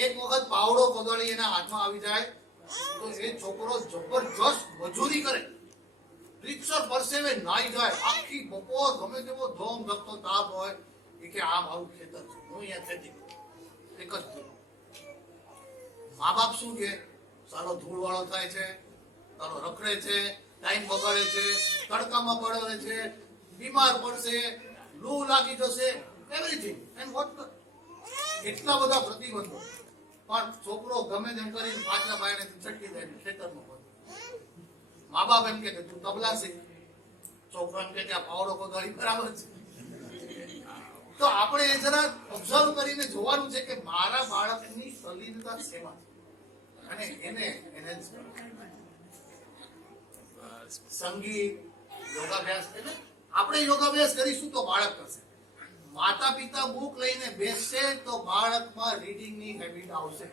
એક વખત પાવડો કોદાળી એના હાથમાં આવી જાય તો એ છોકરો જબરજસ્ત મજૂરી કરે, રીતસર પરસેવે નાઈ જાય, આખી બપોર ગમે તેવો ધોમ ધકતો તાપ હોય, એ કે આ મારું ખેતર છે, હું અહીંયા ખેતી કરું. એક જ ધૂળ. મા બાપ શું કે સાલો ધૂળ વાળો થાય છે, સાલો રખડે છે, ટાઈમ બગાડે છે, તડકામાં પડે છે, બીમાર પડશે, લૂ લાગી જશે, એવરીથિંગ એન્ડ વોટ. એટલા બધા પ્રતિબંધો, પણ છોકરો ગમે તેમ કરીને પાછલા બાયણેથી છટકી જાય ને ખેતરમાં પડે. મા બાપ એમ કે તું તબલા શીખ, છોકરો એમ કે આ પાવડો કોદાળી બરાબર છે. તો આપણે એ જરા ઓબ્ઝર્વ કરીને જોવાનું છે કે મારા બાળકની સલીનતા શેમાં છે, અને એને એનહેન્સ કરવું. સંગીત, યોગાભ્યાસ, એટલે આપણે યોગાભ્યાસ કરીશું તો બાળક કરશે. માતા પિતા બુક લઈને બેસશે તો બાળકમાં રીડિંગની હેબિટ આવશે.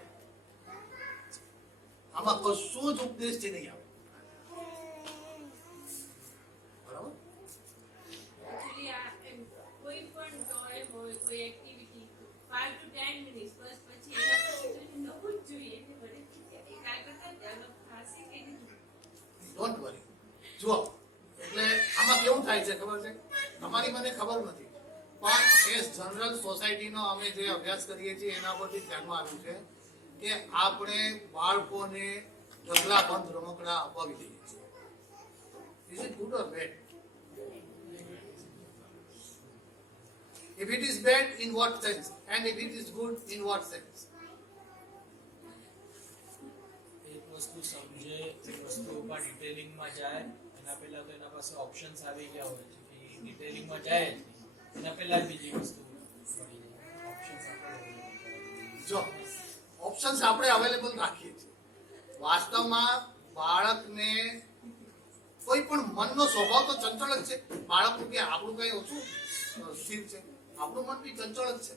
આમાં કશું જ ઉપદેશથી નહીં આવે. બરાબર? કોઈ પણ ટોય હોય, કોઈ એક્ટિવિટી 5 to 10 મિનિટ્સ બસ, પછી એના પછી નવું જ જોઈએ. એટલે બધી એકાગ્રતા ડેવલપ થશે કે નહીં? Don't worry. જુઓ, એટલે આમાં કેવું થાય છે ખબર છે? તમારી મને ખબર નથી, પણ એ જનરલ સોસાયટીનો અમે જે અભ્યાસ કરીએ છીએ એના પરથી ધ્યાનમાં આવ્યું છે કે આપણે બાળકોને ઢગલાબંધ રમકડા અપાવી દઈએ છીએ. Is it good or bad? If it is bad, in what sense? And if it is good, in what sense? એક વસ્તુ સમજે, એક વસ્તુ ઉપર ડિટેલિંગમાં જાય, એના પહેલા તો એના પાસે ઓપ્શન્સ આવી ગયા હોય છે કે ડિટેલિંગમાં જાય જ નહીં, એના પહેલા જ બીજી વસ્તુ મળી જાય. ઓપ્શન્સ આપણે જો ઓપ્શન્સ આપણે અવેલેબલ રાખીએ છીએ, વાસ્તવમાં બાળકને કોઈ પણ મનનો સ્વભાવ તો ચંચળ જ છે. બાળકનું કે આપણું કઈ ઓછું સ્થિર છે, આપણું મન બી ચંચળ જ છે,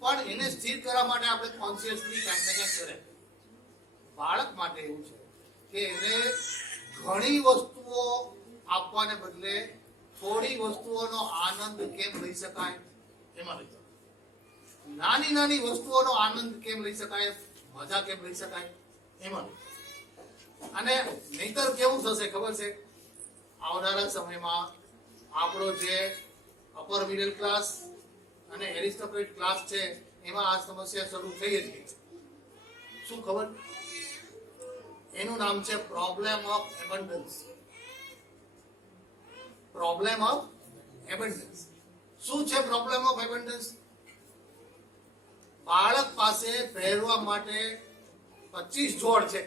પણ એને સ્થિર કરવા માટે આપણે કોન્શિયસલી ક્યાંક ને ક્યાંક કરે. બાળક માટે એવું છે કે એને ઘણી વસ્તુઓ આપવાને બદલે થોડી વસ્તુઓનો આનંદ કેમ લઈ શકાય એમાં લઈ જાય. નાની નાની વસ્તુઓનો આનંદ કેમ લઈ શકાય, મજા કેમ લઈ શકાય એમાં. અને નહીતર કેવું થશે ખબર છે? આવનારા સમયમાં આપણો જે અપર મિડલ ક્લાસ અને એરિસ્ટોક્રેટ ક્લાસ છે એમાં આ સમસ્યા શરૂ થઈ જ ગઈ. શું ખબર? એનું નામ છે problem of abundance. Problem of abundance. શું છે પ્રોબ્લેમ ઓફ એબન્ડન્સ? બાળક પાસે પહેરવા માટે 25 જોડ છે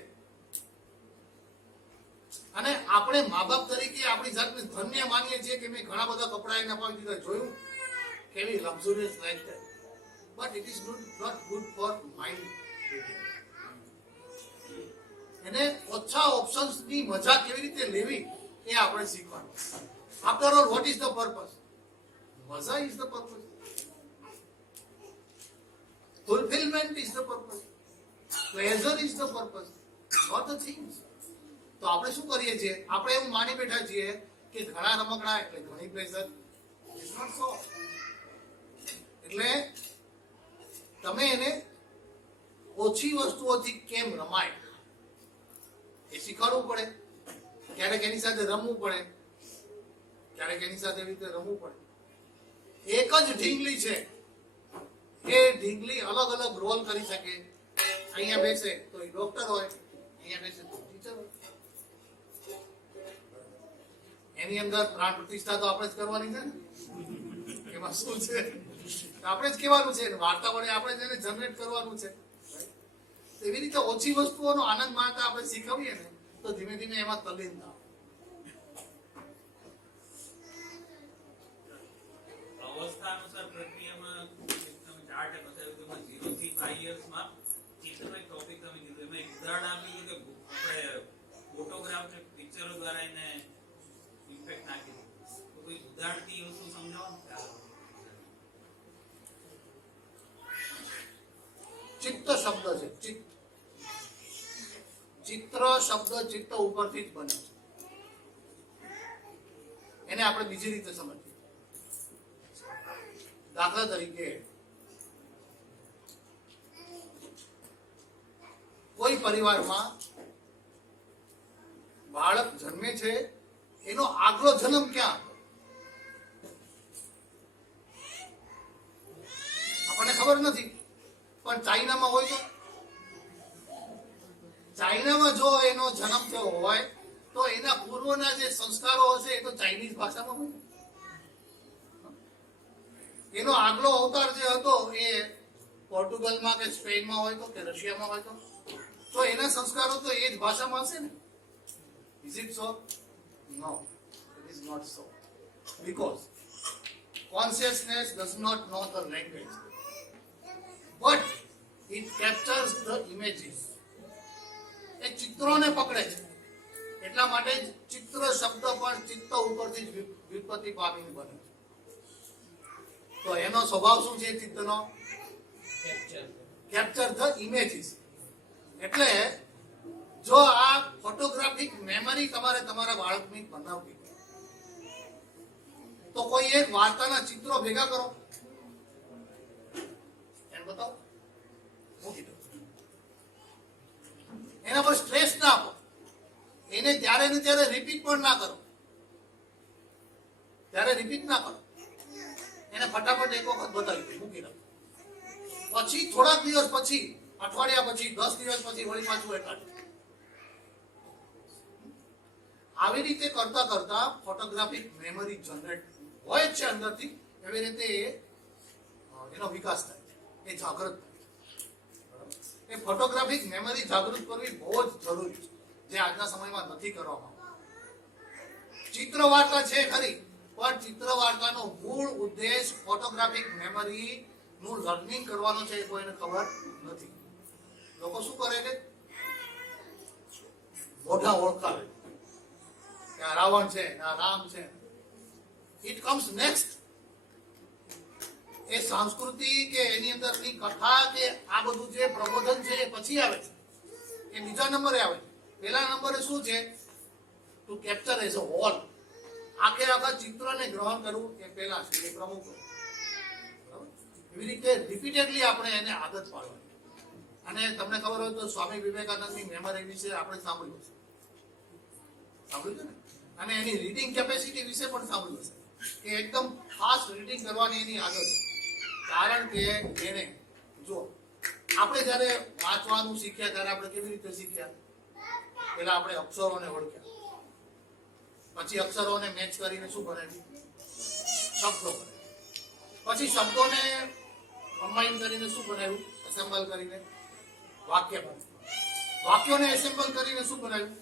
અને આપણે મા બાપ તરીકે આપણી જાતને ધન્ય માનીએ છીએ કે મેં ઘણા બધા કપડા એને અપાવી દીધા. જોયું કેવી luxurious lifestyle, but it is not good for mind. એને ઓછા ઓપ્શન્સ ની મજા કેવી રીતે લેવી એ આપણે શીખવાનું. After all what is the purpose? મજા is the purpose. Fulfilment is the purpose. Pleasure is the purpose, not the things. તો આપણે શું કરીએ છીએ? આપણે એવું માની બેઠા છીએ કે ઘણા રમકડા એટલે ઘણી પ્લેઝર. ઇટ્સ નોટ સો. એટલે તમે એને ઓછી વસ્તુઓથી કેમ રમાય એ શીખવાડવું પડે. ક્યારેક એની સાથે રમવું પડે, ક્યારેક એની સાથે એવી રીતે રમવું પડે. એક જ ઢીંગલી છે, એ ઢીંગલી અલગ અલગ રોલ કરી શકે. અહીંયા બેસે તો એ ડોક્ટર હોય, અહીંયા બેસે તો ટીચર હોય. એની અંદર પ્રાણ પ્રતિષ્ઠા તો આપણે જ કરવાની છે ને. એમાં શું છે? આપણે જ કહેવાનું છે, વાર્તા વડે આપણે જ એને જનરેટ કરવાનું છે. એવી રીતે ઓછી વસ્તુઓનો આનંદ માણતા આપણે શીખવીએ ને તો ધીમે ધીમે એમાં તલ્લીન થાવ. અવસ્થા અનુસાર પ્રક્રિયામાં તમે 4 બતાવ્યું કે 0 થી 5 યર્સમાં ચિત્રનો એક ટોપિક તમે કીધું, એમાં એક ઉદાહરણ આપ્યું કે ફોટોગ્રાફ કે પિક્ચરો દ્વારા એને ઇમ્પેક્ટ નાખી દે. તો કોઈ ઉદાહરણથી વસ્તુ સમજાવો. ચિત્ત શબ્દ છે, ચિત્ર શબ્દ ચિત્ત ઉપરથી જ બને છે. એને આપણે બીજી રીતે સમજીએ. દાખલા તરીકે કોઈ પરિવારમાં બાળક જન્મે છે, એનો આગલો જન્મ ક્યાં હતો આપણને ખબર નથી, પણ ચાઇનામાં હોય તો ચાઇનામાં જો એનો જન્મ થયો હોય તો એના પૂર્વના જે સંસ્કારો હશે એ તો ચાઇનીઝ ભાષામાં હોય. એનો આગલો અવતાર જે હતો એ પોર્ટુગલમાં કે સ્પેનમાં હોય તો કે રશિયામાં હોય તો એના સંસ્કારો તો એ જ ભાષામાં હશે ને. Is it so? No, it is not so. Because consciousness does not know the language, but it captures the images. એ ચિત્રોને પકડે છે. એટલા માટે જ ચિત્ર શબ્દ પણ ચિત્ત ઉપરથી જ વ્યુત્પત્તિ પામીને બને છે. તો એનો સ્વભાવ શું છે ચિત્તનો? Capture the images. એટલે જો આ ફોટોગ્રાફિક મેમરી તમારે તમારા બાળકની બનાવવી તો કોઈ એક વાર્તાના ચિત્રો ભેગા કરો, એમ બતાવો, મૂકી દો. એના પર સ્ટ્રેસ ના આપો. એને ત્યારે ને ત્યારે રિપીટ પણ ના કરો. ત્યારે રિપીટ ના કરો. એને ફટાફટ એક વખત બતાવી દો, મૂકી દો. પછી થોડાક દિવસ પછી, અઠવાડિયા પછી, 10 દિવસ પછી વળી પાછું એકાદ. આવી રીતે કરતા કરતા ફોટોગ્રાફિક મેમરી જનરેટ હોય છે અંદરથી. એવી રીતે એનો વિકાસ થાય છે, એ જાગૃત થાય છે. એ ફોટોગ્રાફિક મેમરી જાગૃત કરવી બહુ જ જરૂરી છે, જે આજના સમયમાં નથી કરવામાં આવતી. ચિત્ર વાર્તા છે ખરી, પણ ચિત્ર વાર્તાનો મૂળ ઉદ્દેશ ફોટોગ્રાફિક મેમરી નું લર્નિંગ કરવાનો છે એ કોઈને ખબર નથી. લોકો શું કરે છે? મોઢા ઓળખાવે કે આ રાવણ છે, આ રામ છે. It comes next. એ સંસ્કૃતિ કે એની અંદરની કથા કે આ બધું જે પ્રબોધન છે એ પછી આવે છે, એ બીજા નંબરે આવે છે. પહેલા નંબરે શું છે? To capture as a whole. આખે આખા ચિત્રને ગ્રહણ કરવું એ પહેલા છે, એ પ્રમુખ. એવી રીતે રિપીટેડલી આપણે એને આદત પાડવાની. અને તમને ખબર હોય તો સ્વામી વિવેકાનંદની મેમરી વિશે આપણે સાંભળ્યું છે ને, અને એની રીડિંગ કેપેસિટી વિશે પણ સાંભળ્યું છે કે એકદમ ફાસ્ટ રીડિંગ કરવાની એની આદત. કારણ કે એને જો આપણે જ્યારે વાંચવાનું શીખ્યા ત્યારે આપણે કેવી રીતે શીખ્યા? પેલા આપણે અક્ષરોને ઓળખ્યા, પછી અક્ષરોને મેચ કરીને શું બનાવ્યું? શબ્દો. પછી શબ્દોને કમ્બાઈન કરીને શું બનાવ્યું? એસેમ્બલ કરીને વાક્ય બનાવ્યું. વાક્યોને એસેમ્બલ કરીને શું બનાવ્યું?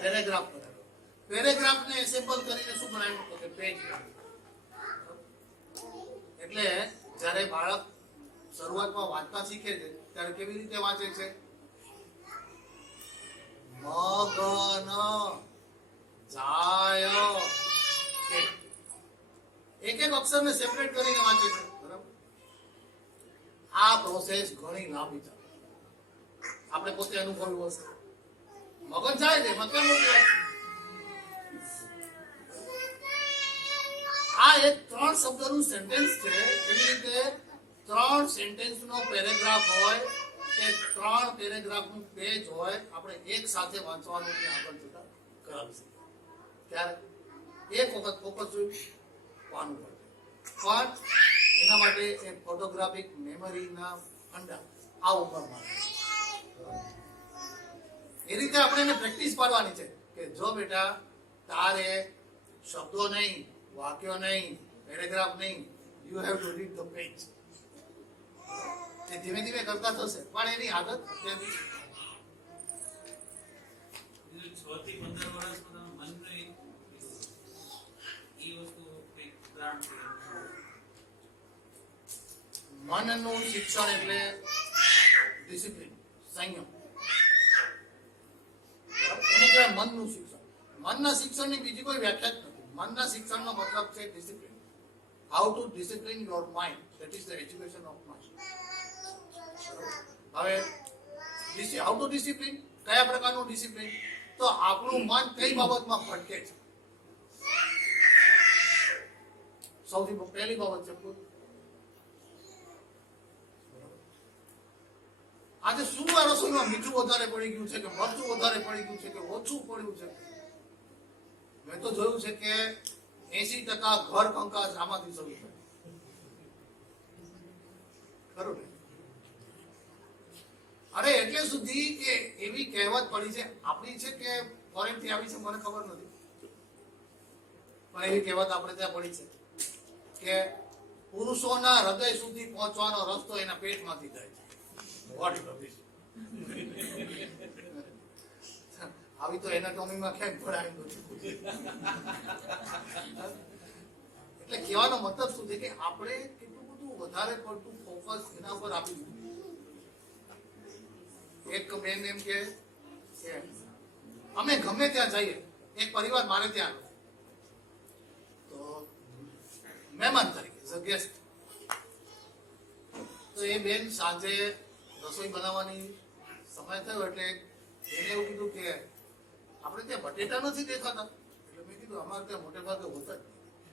પેરેગ્રાફ બનાવ્યો. પેરેગ્રાફને એસેમ્બલ કરીને શું બનાવ્યું? તો કે પેજ બનાવ્યું. એટલે જ્યારે બાળક શરૂઆતમાં વાંચતા શીખે છે ત્યારે કેવી રીતે વાંચે છે? મગન જાય કે એક એક અક્ષરને સેપરેટ કરીને વાંચે છે. બરાબર? આ પ્રોસેસ ઘણી લાંબી ચાલે. આપણે પોતે અનુભવ્યું હશે. મગન જાય છે એમાં કેમ મોટી વાત? આ એક 3 શબ્દનું સેન્ટેન્સ છે. એવી રીતે 3 સેન્ટેન્સનો પેરેગ્રાફ હોય કે 3 પેરેગ્રાફનું પેજ હોય, આપણે એક સાથે વાંચવાનું કે આગળ જતા કરાવી શકીએ. ત્યારે એક વખત ફોકસ જોવાનું પડે. પણ એના માટે એ ફોટોગ્રાફિક મેમરીના ફંડા આ ઉંમરમાં એ રીતે આપણે એને પ્રેક્ટિસ પાડવાની છે કે જો બેટા તારે શબ્દો નહીં, વાક્યો નહીં, પેરેગ્રાફ નહીં, you have to read the page. એ ધીમે ધીમે કરતા થશે પણ એની આદત અત્યારથી. 6 થી 15 વર્ષમાં મનને એ વસ્તુ કંઈક ઉદાહરણ છે. મનનું શિક્ષણ એટલે ડિસિપ્લિન, સંયમ. એને કહેવાય મનનું શિક્ષણ. મનના શિક્ષણની બીજી કોઈ વ્યાખ્યા જ નથી. મનના શિક્ષણનો મતલબ છે discipline. How to discipline your mind, that is the education of mind. હવે હાઉ ટુ ડિસિપ્લિન, કયા પ્રકારનું ડિસિપ્લિન? તો આપણું મન કઈ બાબતમાં ભટકે છે. સૌથી પહેલી બાબત છે ભૂલ. આજે શું આ રસોઈમાં મીઠું વધારે પડી ગયું છે કે મરચું વધારે પડી ગયું છે કે ઓછું પડ્યું છે? મેં તો જોયું છે કે 80% ઘર કંકાસ આમાંથી શરૂ થાય. ખરું ને? અરે એટલે સુધી કે એવી કહેવત પડી છે, આપણી છે કે ફોરેન થી આવી છે મને ખબર નથી, પણ એવી કહેવત આપણે ત્યાં પડી છે કે પુરુષોના હૃદય સુધી પહોંચવાનો રસ્તો એના પેટમાંથી જાય છે. What rubbish. આવી તો એનાટોમીમાં ક્યાંક ભણાયું નથી. એટલે કહેવાનો મતલબ શું છે કે આપણે કેટલું બધું વધારે પડતું ફોકસ એના પર આપી દીધું. એક બેન એમ કે અમે ગમે ત્યાં જઈએ, એક પરિવાર મારે ત્યાં આવ્યો તો મહેમાન તરીકે ગેસ્ટ, તો એ બેન સાંજે રસોઈ બનાવવાની સમય થયો એટલે એને એવું કીધું કે આપણે ત્યાં બટેટા નથી દેખાતા. એટલે મેં કીધું અમારે ત્યાં મોટે ભાગે હોતા જ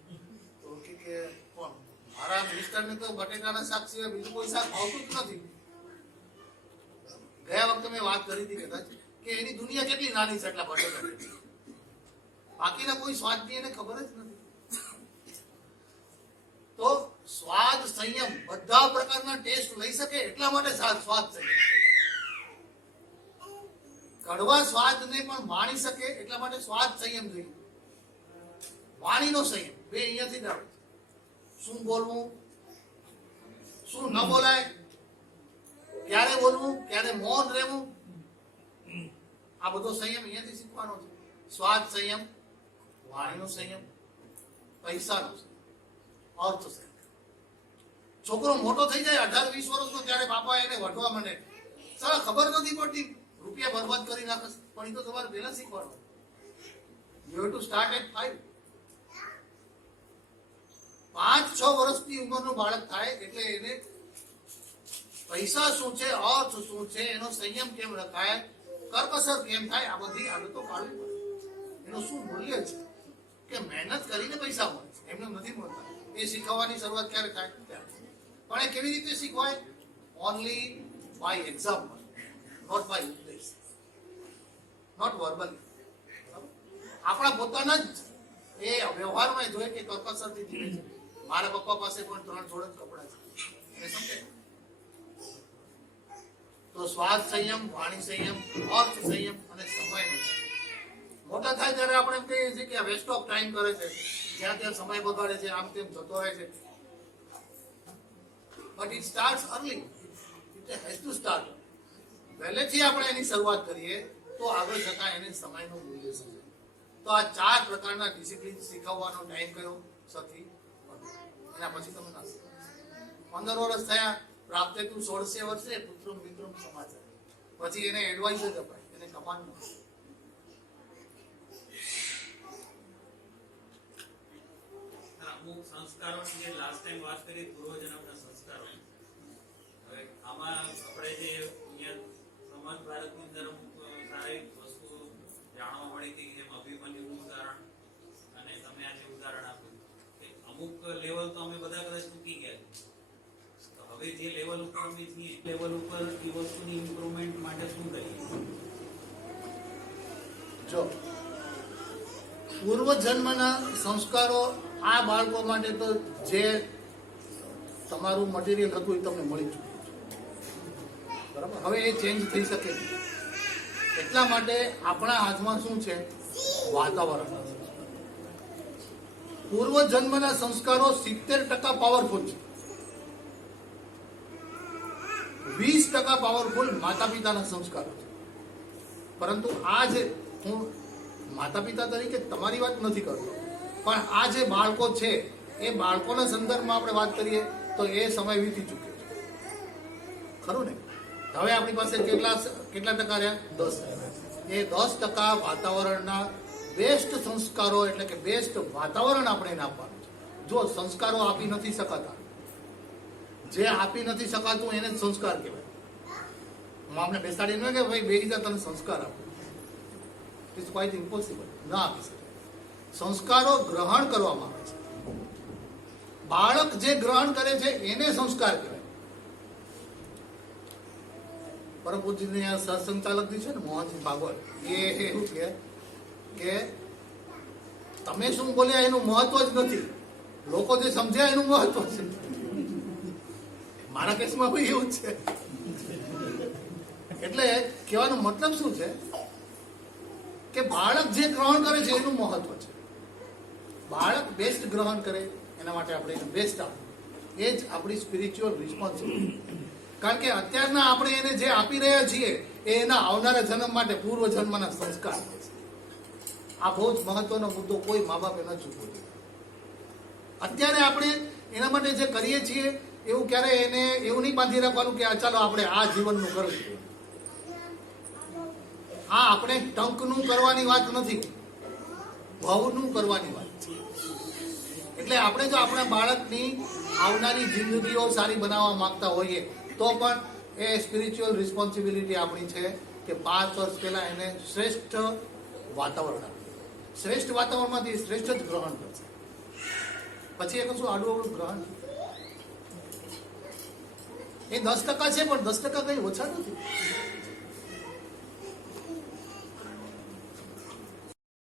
નહીં. તો કે કોણ? મારા મિસ્ટરને તો બટેટાના શાક સિવાય બીજું કોઈ શાક ભાવતું જ નથી. ગયા વખતે મેં વાત કરી હતી કદાચ કે એની દુનિયા કેટલી નાની છે એટલા બટેટા, બાકીના કોઈ સ્વાદની એને ખબર જ નથી. તો સ્વાદ સંયમ, બધા પ્રકારના ટેસ્ટ લઈ શકે એટલા માટે સ્વાદ સંયમ. કડવા સ્વાદને પણ માણી શકે એટલા માટે સ્વાદ સંયમ જોઈએ. વાણીનો સંયમ બે અહીંયાથી જ આવે. શું બોલવું, શું ન બોલાય, ક્યારે બોલવું, ક્યારે મૌન રહેવું, આ બધો સંયમ અહીંયાથી શીખવાનો છે. સ્વાદ સંયમ, વાણીનો સંયમ, પૈસાનો સંયમ, અર્થ સંયમ. છોકરો મોટો થઈ જાય 18-20 વર્ષનો ત્યારે બાપા એને વઢવા માંડે, સાલા ખબર નથી પડતી, રૂપિયા બરબાદ કરી નાખે. પણ એ તો તમારે પહેલા શીખવાનું. You have to start at 5. 5-6 વર્ષની ઉંમરનું બાળક થાય એટલે એને પૈસા શું છે, અર્થ શું છે, એનો સંયમ કેમ રખાય, કરકસર કેમ થાય, આ બધી આદતો પાડવી પડે. એનું શું મૂલ્ય છે કે મહેનત કરીને પૈસા મળે છે, એમને નથી મળતા. એ શીખવવાની શરૂઆત ક્યારે થાય? પણ એ કેવી રીતે શીખવાય? Only by example, not by English, not verbally. આપણા પોતાના જ એ વ્યવહારમાં જોઈએ કે કરકસરથી જીવે છે. મારા પપ્પા પાસે પણ 3 જોડ જ કપડા છે, એને સમજે. તો સ્વાદ સંયમ, વાણી સંયમ, અર્થ સંયમ અને સમયનો સંયમ. મોટા થાય ત્યારે આપણે એમ કહીએ છીએ કે આ વેસ્ટ ઓફ ટાઈમ કરે છે, જ્યાં ત્યાં સમય બગાડે છે, આમ તેમ જતો રહે છે. But it starts early. It has to start. પહેલેથી આપણે એની શરૂઆત કરીએ તો આગળ જતા એને સમયનું મૂલ્ય સમજે. તો આ 4 પ્રકારના ડિસિપ્લિન શીખવવાનો ટાઈમ કયો? સથી એના પછી તમે ના શીખો. 15 વર્ષ થયા, પ્રાપ્તે તું 16 વર્ષે પુત્રમ મિત્રમ સમાચાર. પછી એને એડવાઇસ જ અપાય, એને કમાન્ડ ન અપાય. અમુક સંસ્કારોની જે લાસ્ટ ટાઈમ વાત કરી પૂર્વજન્મના સંસ્કારો, હવે આમાં આપણે જે અહીંયા સમાજ ભારતની અંદર અમુક સારી વસ્તુ જાણવા મળી હતી, જેમ અભિમન્યુનું ઉદાહરણ અને તમે આજે ઉદાહરણ આપ્યું કે અમુક લેવલ તો અમે બધા કદાચ ચૂકી ગયા છે. તો હવે જે લેવલ ઉપર અમે છીએ લેવલ ઉપર એ વસ્તુની ઇમ્પ્રુવમેન્ટ માટે શું કરીએ? જો પૂર્વજન્મના સંસ્કારો આ બાળકો માટે તો જે તમારું મટીરિયલ હતું એ તમને મળી ચૂક્યું છે, બરાબર. હવે એ ચેન્જ થઈ શકે નહીં. એટલા માટે આપણા હાથમાં શું છે? વાતાવરણ. પૂર્વજન્મના સંસ્કારો 70% પાવરફુલ છે. 20% પાવરફુલ માતા પિતાના સંસ્કારો છે. પરંતુ આ જે હું માતા પિતા તરીકે તમારી વાત નથી કરતો, પણ આ જે બાળકો છે એ બાળકોના સંદર્ભમાં આપણે વાત કરીએ તો એ સમય વીતી ચૂક્યો છે, ખરું ને? હવે આપણી પાસે કેટલા ટકા રહ્યા? 10%. એ 10% વાતાવરણના બેસ્ટ સંસ્કારો એટલે કે બેસ્ટ વાતાવરણ આપણે એને આપવાનું છે. જો સંસ્કારો આપી નથી શકાતા, જે આપી નથી શકાતું એને જ સંસ્કાર કહેવાય. હું આપણે બેસાડીને કે ભાઈ બે રીત તને સંસ્કાર આપો, ઇટ્સ ક્વાઇટ ઇમ્પોસિબલ. ના આપી શકે. સંસ્કારો ગ્રહણ કરવામાં આવે છે. બાળક જે ગ્રહણ કરે છે એને સંસ્કાર કહેવાય. પરમ પૂજ્યની આ સહસંચાલક છે ને મોહનસિંહ ભાગવત, એ એવું કે તમે શું બોલ્યા એનું મહત્વ જ નથી, લોકો જે સમજ્યા એનું મહત્વ છે. મારા કેસમાં ભાઈ એવું જ છે. એટલે કહેવાનો મતલબ શું છે કે બાળક જે ગ્રહણ કરે છે એનું મહત્વ છે. બાળક બેસ્ટ ગ્રહણ કરે એના માટે આપણે એને બેસ્ટ આપવું, એ જ આપણી સ્પિરિચ્યુઅલ રિસ્પોન્સિબિલિટી. કારણ કે અત્યારના આપણે એને જે આપી રહ્યા છીએ એ એના આવનારા જન્મ માટે પૂર્વ જન્મના સંસ્કાર છે. આ બહુ જ મહત્વનો મુદ્દો કોઈ મા બાપે ન ચૂકવો જોઈએ. અત્યારે આપણે એના માટે જે કરીએ છીએ એવું ક્યારે એને એવું નહીં બાંધી રાખવાનું કે ચાલો આપણે આ જીવનનું કરવું. આ આપણે ટંકનું કરવાની વાત નથી, ભવનું કરવાની વાત છે. એટલે આપણે જો આપણા બાળકની આવનારી જિંદગીઓ સારી બનાવવા માંગતા હોઈએ તો પણ એ સ્પિરિચ્યુઅલ રિસ્પોન્સિબિલિટી આપણી છે કે 5 વર્ષ પહેલા એને શ્રેષ્ઠ વાતાવરણ આપીએ. શ્રેષ્ઠ વાતાવરણમાંથી શ્રેષ્ઠ જ ગ્રહણ કરશે. પછી એ કશું આડું અવળું ગ્રહણ, એ 10% છે પણ 10% કઈ ઓછા નથી.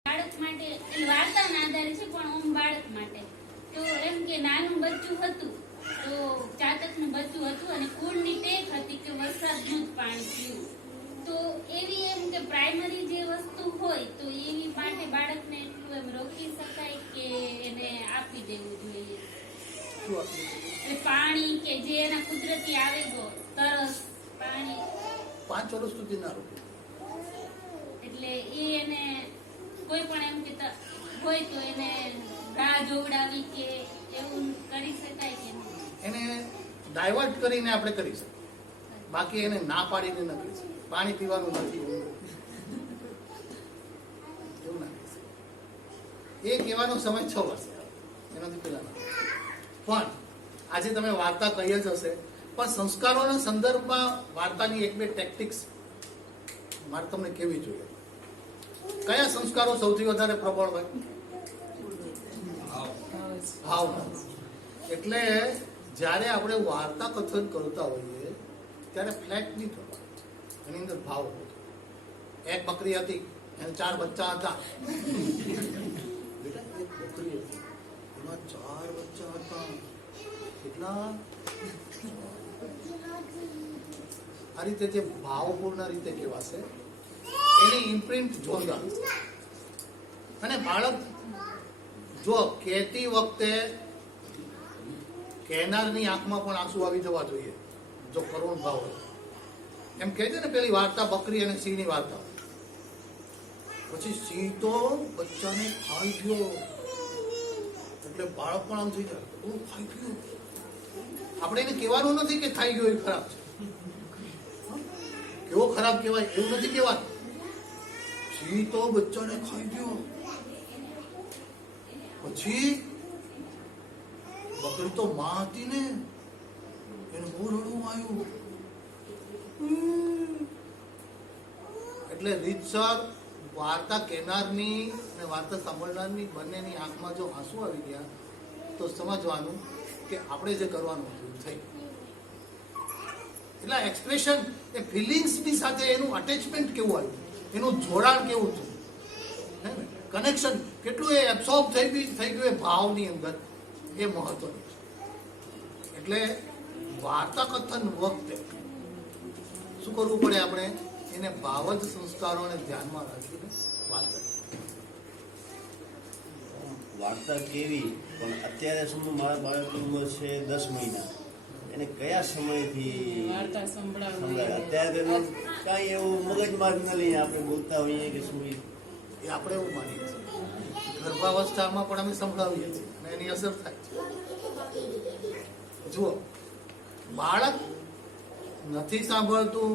બાળક માટે વાર્તાના આધારે છે, પણ ઓમ બાળક માટે તો એમ કે નાનું બચ્ચું હતું તો ચાતકનું બચ્ચું હતું અને કુળની ટેક હતી કે વરસાદનું જ પાણી પીવું. તો એવી એમ કે પ્રાઇમરી જે વસ્તુ હોય તો એવી માટે બાળકને એટલું એમ રોકી શકાય કે એને આપી દેવું જોઈએ. એટલે પાણી કે જે એના કુદરતી આવેગો, તરસ, પાણી 5 વર્ષ સુધી ના રોકે. એટલે એ એને કોઈ પણ એમ કે હોય તો એને રાહ જોવડાવી કે એવું કરી શકાય કે નહીં? એને ડાયવર્ટ કરીને આપણે કરી શકીએ, બાકી એને ના પાડીને ન કરી શકીએ. પાણી પીવાનું નથી એવું ના કરી શકીએ. એ કહેવાનો સમય 6 વર્ષ, એનાથી પહેલા ના. પણ આજે તમે વાર્તા કહી જ હશે, પણ સંસ્કારોના સંદર્ભમાં વાર્તાની 1-2 ટેક્ટિક્સ મારે તમને કેવી જોઈએ. કયા સંસ્કારો સૌથી વધારે પ્રબળ હોય? ભાવના. એટલે જ્યારે આપણે વાર્તા કથન કરતા હોઈએ ત્યારે ફ્લેટ નહીં થવા, એની અંદર ભાવ હોય. એક બકરી હતી, એને 4 બચ્ચા હતા. બેટા એક બકરી હતી, એમાં 4 બચ્ચા હતા. કેટલા? આ રીતે જે ભાવપૂર્ણ રીતે કહેવાશે એની ઇમ્પ્રિન્ટ જોરદાર. અને બાળક જો કહેતી વખતે કહેનારની આંખમાં પણ આંસુ આવી જવા જોઈએ જો કરુણ ભાવ હોય. એમ કહે છે ને પેલી વાર્તા બકરી અને સિંહની વાર્તા. પછી સિંહ તો બચ્ચાને ખાઈ ગયો એટલે બાળક પણ આમ થઈ જાય, ઓ ખાઈ ગયો. આપણે એને કહેવાનું નથી કે ખાઈ ગયો એ ખરાબ છે, કેવો ખરાબ કહેવાય એવું નથી કહેવાનું. સિંહ તો બચ્ચાને ખાઈ ગયો. પછી બકરી તો માં હતી ને, એને બહુ રડવું આવ્યું. એટલે રીતસર વાર્તા કહેનારની અને વાર્તા સાંભળનારની બંનેની આંખમાં જો આંસુ આવી ગયા તો સમજવાનું કે આપણે જે કરવાનું હતું થઈ. એટલે એક્સપ્રેશન એ ફિલિંગ્સની સાથે એનું અટેચમેન્ટ કેવું આવ્યું, એનું જોડાણ કેવું હતું, કનેક્શન કેટલું એ એબ્સોર્બ થઈ ગયું એ ભાવની અંદર, એ મહત્વનું છે. એટલે વાર્તા કથન વખતે શું કરવું પડે, આપણે એને ભાવજ સંસ્કારોને ધ્યાનમાં રાખીને વાત કરીએ. વાર્તા કેવી, પણ અત્યારે શું મારા બાળકની ઉંમર છે 10 મહિના, એને કયા સમયથી વાર્તા સંભળાવવી. અત્યારે તો કાંઈ એવું મગજમાં જ ન લઈને આપણે બોલતા હોઈએ કે શું એ આપણે એવું માનીએ છીએ. ગર્ભાવસ્થામાં પણ અમે સંભળાવીએ છીએ અને એની અસર થાય છે. જુઓ, બાળક નથી સાંભળતું,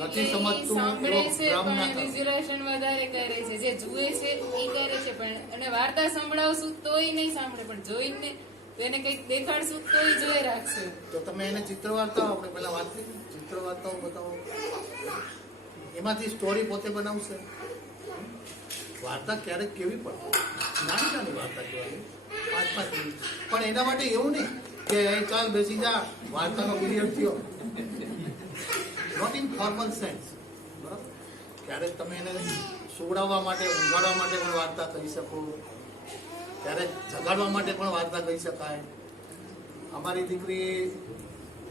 નથી સમજતું, સાંભળે એવો છે ભ્રમ ના પણ કરો. વિઝ્યુલાઇઝેશન વધારે કરે છે, જે જુએ છે એ કરે છે, પણ અને વાર્તા સંભળાવશું તોય નહીં સાંભળે, પણ જોઈને તો એને કંઈક દેખાડશું તોય જોઈ રાખશે. તો તમે એને ચિત્ર વાર્તાઓ, આપણે પહેલા વાત કરી ચિત્ર વાર્તાઓ બતાવો, એમાંથી સ્ટોરી પોતે બનાવશે. વાર્તા ક્યારેક કેવી પડે, નાની નાની વાર્તા કહેવાય, 5-5 મિનિટ. પણ એના માટે એવું નહીં કે ચાલ બેસી જા વાર્તાનો પીરિયડ થયો, નોટ ઇન ફોર્મલ સેન્સ. બરાબર, ક્યારેક તમે એને સુવડાવવા માટે, ઊંઘાડવા માટે પણ વાર્તા કહી શકો, ક્યારેક જગાડવા માટે પણ વાર્તા કહી શકાય. અમારી દીકરી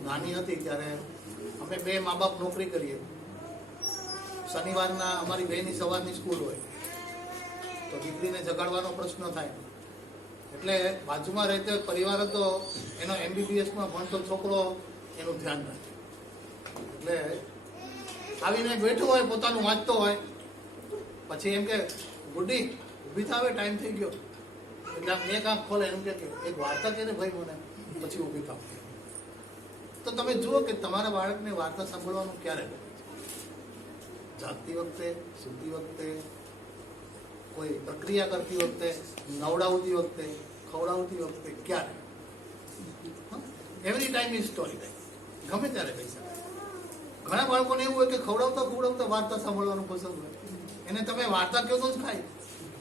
નાની હતી ત્યારે અમે 2 મા બાપ નોકરી કરીએ. શનિવારના અમારી 2ની સવારની સ્કૂલ હોય તો દીકરીને જગાડવાનો પ્રશ્ન થાય. એટલે બાજુમાં રહેતો પરિવાર હતો, એનો MBBSમાં ભણતો છોકરો એનું ધ્યાન રાખે. એટલે આવીને બેઠો હોય, પોતાનું વાંચતો હોય, પછી એમ કે ગુડી ઊભી થાવે, ટાઈમ થઈ ગયો. એટલે આમ એક આંખ ખોલે, એમ કે એક વાર્તા કે ને ભાઈ મને, પછી ઊભી થાવ. તો તમે જુઓ કે તમારા બાળકને વાર્તા સાંભળવાનું ક્યારે ગમે છે? જાગતી વખતે, સૂતી વખતે, કોઈ પ્રક્રિયા કરતી વખતે, નવડાવતી વખતે, ખવડાવતી વખતે, ક્યારે? Every time is story time, ગમે ત્યારે કહી શકાય. ઘણા બાળકોને એવું હોય કે ખવડાવતા વાર્તા સાંભળવાનું પસંદ હોય, એને તમે વાર્તા કહો તો જ ખાય.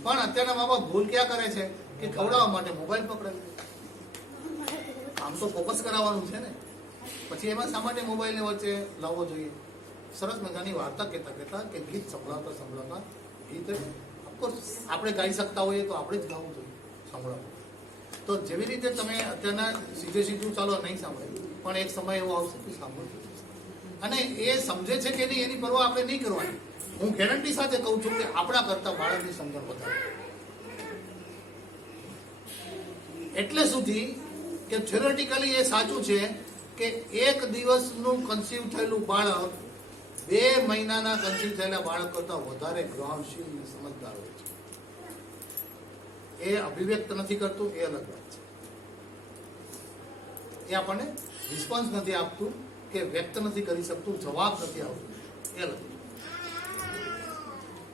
પણ અત્યારના મા બાપ ભૂલ ક્યાં કરે છે કે ખવડાવવા માટે મોબાઈલ પકડાવી. આમ તો ફોકસ કરાવવાનું છે ને, પછી એમાં શા માટે મોબાઈલને વચ્ચે લાવવો જોઈએ? સરસ મજાની વાર્તા કહેતા કે ગીત સંભળાવતા ગીત ઓફકોર્સ આપણે ગાઈ શકતા હોઈએ તો આપણે જ ગાવું જોઈએ, સાંભળવાનું. તો જેવી રીતે તમે અત્યારના સીધું ચાલો નહીં સાંભળે, પણ એક સમય એવો આવશે કે સાંભળવું. અને એ સમજે છે કે નહીં એની પરવા આપણે નહીં કરવાની. હું ગેરંટી સાથે કહું છું કે આપણા કરતા બાળકની સમજણ વધારે. એટલે સુધી કે થિયોરેટિકલી એ સાચું છે કે 1 દિવસનું કન્સીવ થયેલું બાળક 2 મહિનાના કન્સીવ થયેલા બાળક કરતા વધારે ગ્રહણશીલ અને સમજદાર હોય છે. એ અભિવ્યક્ત નથી કરતું, એ અલગ વાત છે. એ આપણને રિસ્પોન્સ નથી આપતું કે વ્યક્ત નથી કરી શકતું, જવાબ નથી આવતું, એ અલગ.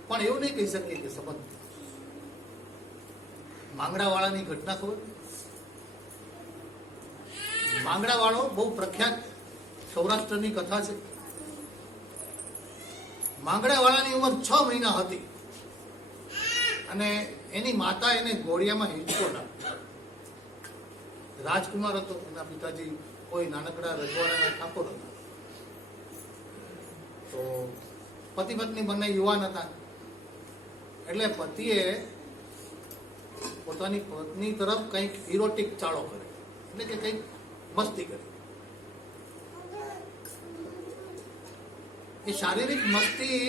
પણ એવું નહીં કહી શકીએ કે સંબંધ. માંગડાવાળાની ઘટના ખબર? માંગડાવાળો બહુ પ્રખ્યાત સૌરાષ્ટ્રની કથા છે. માંગડાવાળાની ઉંમર 6 મહિના હતી અને એની માતા એને ઘોડિયામાં હિંચકો નાખ્યો. રાજકુમાર હતો, એના પિતાજી કોઈ નાનકડા રજવાડાના ઠાકોર હતા. તો પતિ પત્ની બંને યુવાન હતા. એટલે પતિએ પોતાની પત્ની તરફ કંઈક ઇરોટિક ચાળો કરે, એટલે કે કંઈક મસ્તી કરી. એ શારીરિક મસ્તી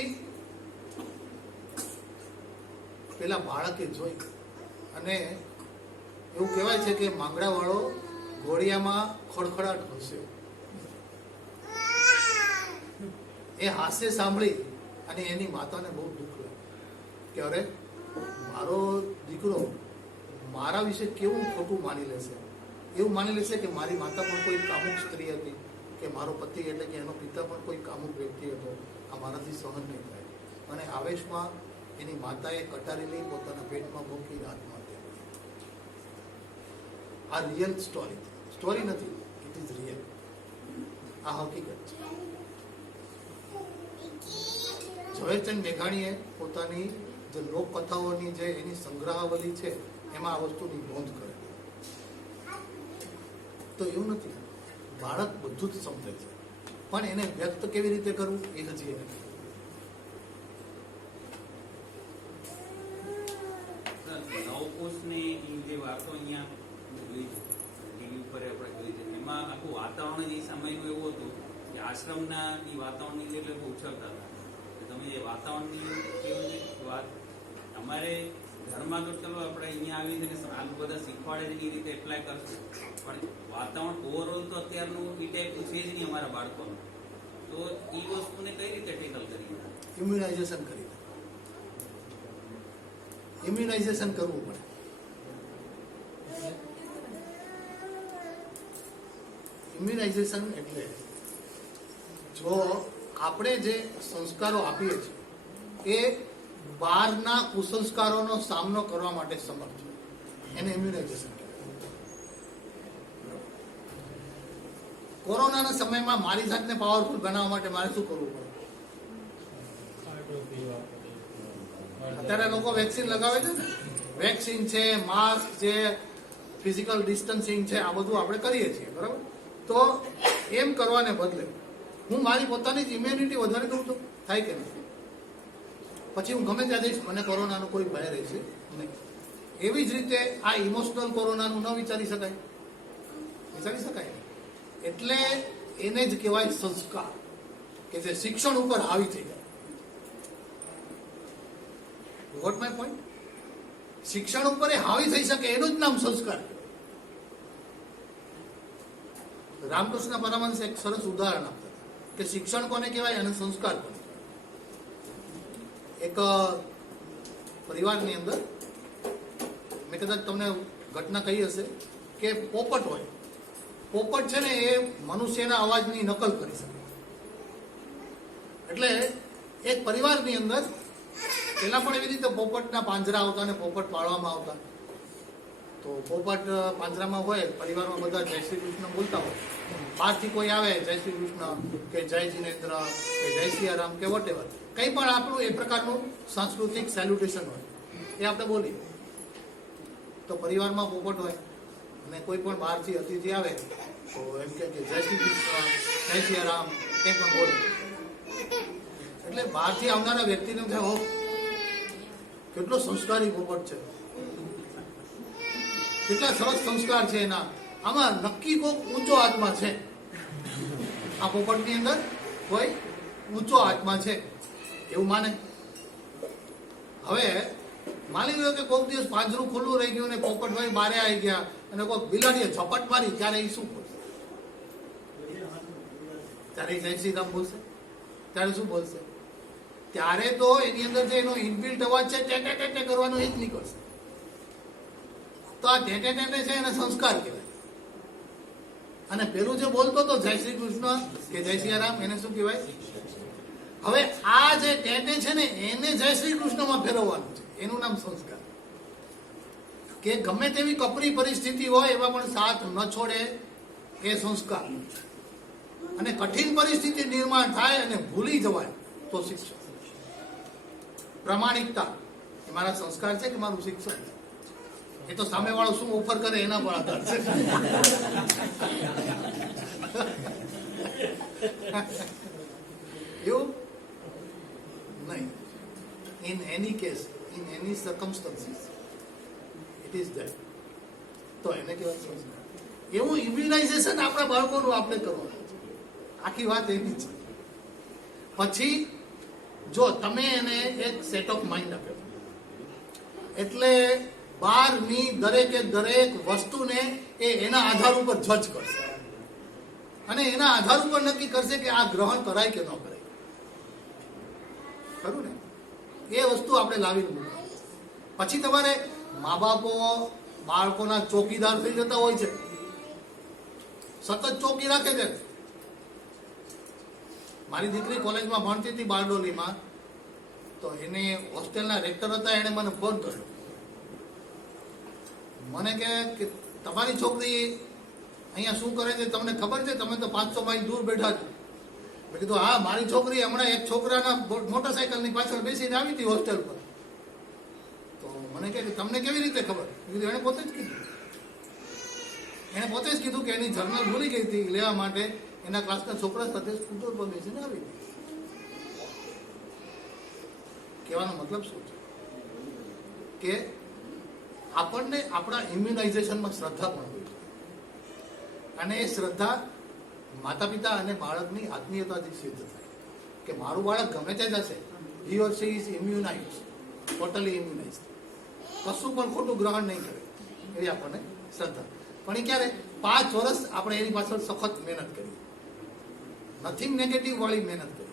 પેલા બાળકે જોઈ અને એવું કહેવાય છે કે માંગડાવાળો ઘોડિયામાં ખડખડાટ હસ્યો. એ હાસ્ય સાંભળી અને એની માતાને બહુ દુઃખ લાગ્યું કે અરે મારો દીકરો મારા વિશે કેવું ખોટું માની લેશે, એવું માની લેશે કે મારી માતા પણ કોઈ કામુક સ્ત્રી હતી, કે મારો પતિ એટલે કે એનો પિતા પણ કોઈ કામુક વ્યક્તિ હતો. આ મારાથી સહન નહીં થાય. અને આવેશમાં એની માતાએ કટારી લઈ પોતાના પેટમાં મૂકી આત્મહત્યા કરી. આ રિયલ સ્ટોરી નથી, ઇટ ઇઝ રિયલ. આ હકીકત છે. ઝવેરચંદ મેઘાણીએ પોતાની જે લોકકથાઓની જે એની સંગ્રહાવલી છે એમાં આ વસ્તુની નોંધ કરેલી. તો એવું નથી, બાળક બધું જ સમજે છે, પણ એને વ્યક્ત કેવી રીતે કરવું એ હજી એને નવકોશની જે વાતો અહીંયા જોઈ છે, ટીવી ઉપર આપણે જોઈ છે, એમાં આખું વાતાવરણ એ સમયનું એવું હતું કે આશ્રમના એ વાતાવરણની જે લોકો ઉછળતા હતા. તમે જે વાતાવરણની કેવી વાત અમારે ઘરમાં તો ચલો આપણે અહીંયા આવીને આ બધા શીખવાડે છે એ રીતે એપ્લાય કરશું, પણ વાતાવરણ ઓવરઓલ તો અત્યારનું એ ટાઈપનું છે જ નહીં અમારા બાળકોનું. તો એ વસ્તુને કઈ રીતે ટેકલ કરી? ઇમ્યુનાઇઝેશન કરી. ઇમ્યુનાઇઝેશન કરવું પડે. ઇમ્યુનાઇઝેશન એટલે જો આપણે જે સંસ્કારો આપીએ છીએ એ બહારના કુસંસ્કારોનો સામનો કરવા માટે સમર્થ છે, એને ઇમ્યુનાઇઝેશન કહેવાય. કોરોનાના સમયમાં મારી જાતને પાવરફુલ બનાવવા માટે મારે શું કરવું પડે? અત્યારે લોકો વેક્સિન લગાવે છે ને, વેક્સિન છે, માસ્ક છે, ફિઝિકલ ડિસ્ટન્સિંગ છે, આ બધું આપણે કરીએ છીએ, બરાબર? તો એમ કરવાને બદલે હું મારી પોતાની જ ઇમ્યુનિટી વધારે કરું છું, થાય કે નહીં? પછી હું ગમે ત્યાં જઈશ, મને કોરોનાનો કોઈ ભય રહેશે નહીં. એવી જ રીતે આ ઇમોશનલ કોરોનાનું ન વિચારી શકાય, વિચારી શકાય. એટલે એને જ કહેવાય સંસ્કાર, કે જે શિક્ષણ ઉપર હાવી થઈ જાય. Vote my point? શિક્ષણ ઉપર એ હાવી થઈ શકે એનું જ નામ સંસ્કાર. રામકૃષ્ણ પરમહંસ એક સરસ ઉદાહરણ આપતા કે શિક્ષણ કોને કહેવાય અને સંસ્કાર કોને કહેવાય. એક પરિવારની અંદર મેં કદાચ તમને ઘટના કહી હશે કે પોપટ હોય. પોપટ છે ને એ મનુષ્યના અવાજની નકલ કરી શકે. એટલે એક પરિવારની અંદર પેલા પણ એવી રીતે પોપટના પાંજરા આવતા અને પોપટ પાળવામાં આવતા. તો પોપટ પાંજરામાં હોય, પરિવારમાં બધા જય શ્રી કૃષ્ણ બોલતા હોય. બહારથી કોઈ આવે જય શ્રી કૃષ્ણ કે જય જિનેન્દ્ર કે જય સિયારામ કે વોટેવર, કંઈ પણ આપણું એ પ્રકારનું સાંસ્કૃતિક સેલ્યુટેશન હોય એ આપણે બોલીએ. તો પરિવારમાં પોપટ હોય અને કોઈ પણ બહારથી અતિથિ આવે તો એમ કે જય શ્રી કૃષ્ણ, જય સિયારામ કંઈ પણ બોલે. એટલે બહારથી આવનારા વ્યક્તિને એમ થાય, હો કેટલો સંસ્કારી પોપટ છે, કેટલા સરસ સંસ્કાર છે એના, આમાં નક્કી કોઈક ઊંચો આત્મા છે, આ પોપટની અંદર કોઈ ઊંચો આત્મા છે એવું માને. હવે માની લો કે કોઈક દિવસ પાંજરું ખુલ્લું રહી ગયું અને પોપટભાઈ બારે આવી ગયા અને કોઈક બિલાડીએ ઝપટ મારી, ત્યારે એ શું બોલશે? ત્યારે જય શ્રી રામ બોલશે? ત્યારે શું બોલશે? ત્યારે તો એની અંદર જે એનો ઇનબિલ્ટ અવાજ છે ટેટે ટેટે કરવાનો એ જ નીકળશે. તો આ ટેટે ટેટે છે એને સંસ્કાર કહેવાય. અને પેલું જે બોલતો હતો જય શ્રી કૃષ્ણ કે જય સિયારામ, એને શું કહેવાય? હવે આ જે ટેટે છે ને એને જય શ્રી કૃષ્ણમાં ફેરવવાનું છે, એનું નામ સંસ્કાર. કે ગમે તેવી કપરી પરિસ્થિતિ હોય એમાં પણ સાથ ન છોડે એ સંસ્કાર. અને કઠિન પરિસ્થિતિ નિર્માણ થાય અને ભૂલી જવાય તો શિક્ષણ. પ્રામાણિકતા એ મારા સંસ્કાર છે કે મારું શિક્ષણ છે? એ તો સામેવાળો શું ઓફર કરે એના પર આધાર છે. એવું નહીં. In any case, in any circumstances it is that. તો એને કહેવાય સંસ્કાર. એવું ઇમ્યુનાઇઝેશન આપણા બાળકોનું આપણે કરવાનું છે. આખી વાત એની છે. પછી જો તમે એને એક સેટ ઓફ માઇન્ડ આપ્યો, એટલે બહારની દરેકે દરેક વસ્તુને એ એના આધાર ઉપર જજ કરશે અને એના આધાર ઉપર નક્કી કરશે કે આ ગ્રહણ કરાય કે ન કરાય. ખરું ને? એ વસ્તુ આપણે લાવીને મૂકવાની. પછી તમારે મા બાપો બાળકોના ચોકીદાર થઈ જતા હોય છે, સતત ચોકી રાખે છે. મારી દીકરી કોલેજમાં ભણતી હતી બારડોલીમાં, તો એને હોસ્ટેલના રેક્ટર હતા, એણે મને ફોન કર્યો. મને કે તમારી છોકરી અહીંયા શું કરે છે તમને ખબર છે? તમે તો 500 માઇલ દૂર બેઠા છો. મેં કીધું હા, મારી છોકરી હમણાં એક છોકરાના મોટરસાયકલની પાછળ બેસીને આવી હતી હોસ્ટેલ પર. તો મને કહે કે તમને કેવી રીતે ખબર? મેં કીધું એણે પોતે જ કીધું. એણે પોતે જ કીધું કે એની જર્નલ ભૂલી ગઈ હતી લેવા માટે, એના ક્લાસના છોકરા સાથે સ્કૂટર પર બેસીને આવી હતી. કહેવાનો મતલબ શું છે કે આપણને આપણા ઇમ્યુનાઇઝેશનમાં શ્રદ્ધા પણ હોય છે, અને એ શ્રદ્ધા માતા પિતા અને બાળકની આત્મીયતાથી સિદ્ધ થાય કે મારું બાળક ગમે તે જશે, હી ઓર શી ઇઝ ઇમ્યુનાઇઝ, ટોટલી ઇમ્યુનાઇઝ, કશું પણ ખોટું ગ્રહણ નહીં કરે, એવી આપણને શ્રદ્ધા. પણ એ ક્યારે? 5 વર્ષ આપણે એની પાછળ સખત મહેનત કરી, નથિંગ નેગેટિવ વાળી મહેનત કરી.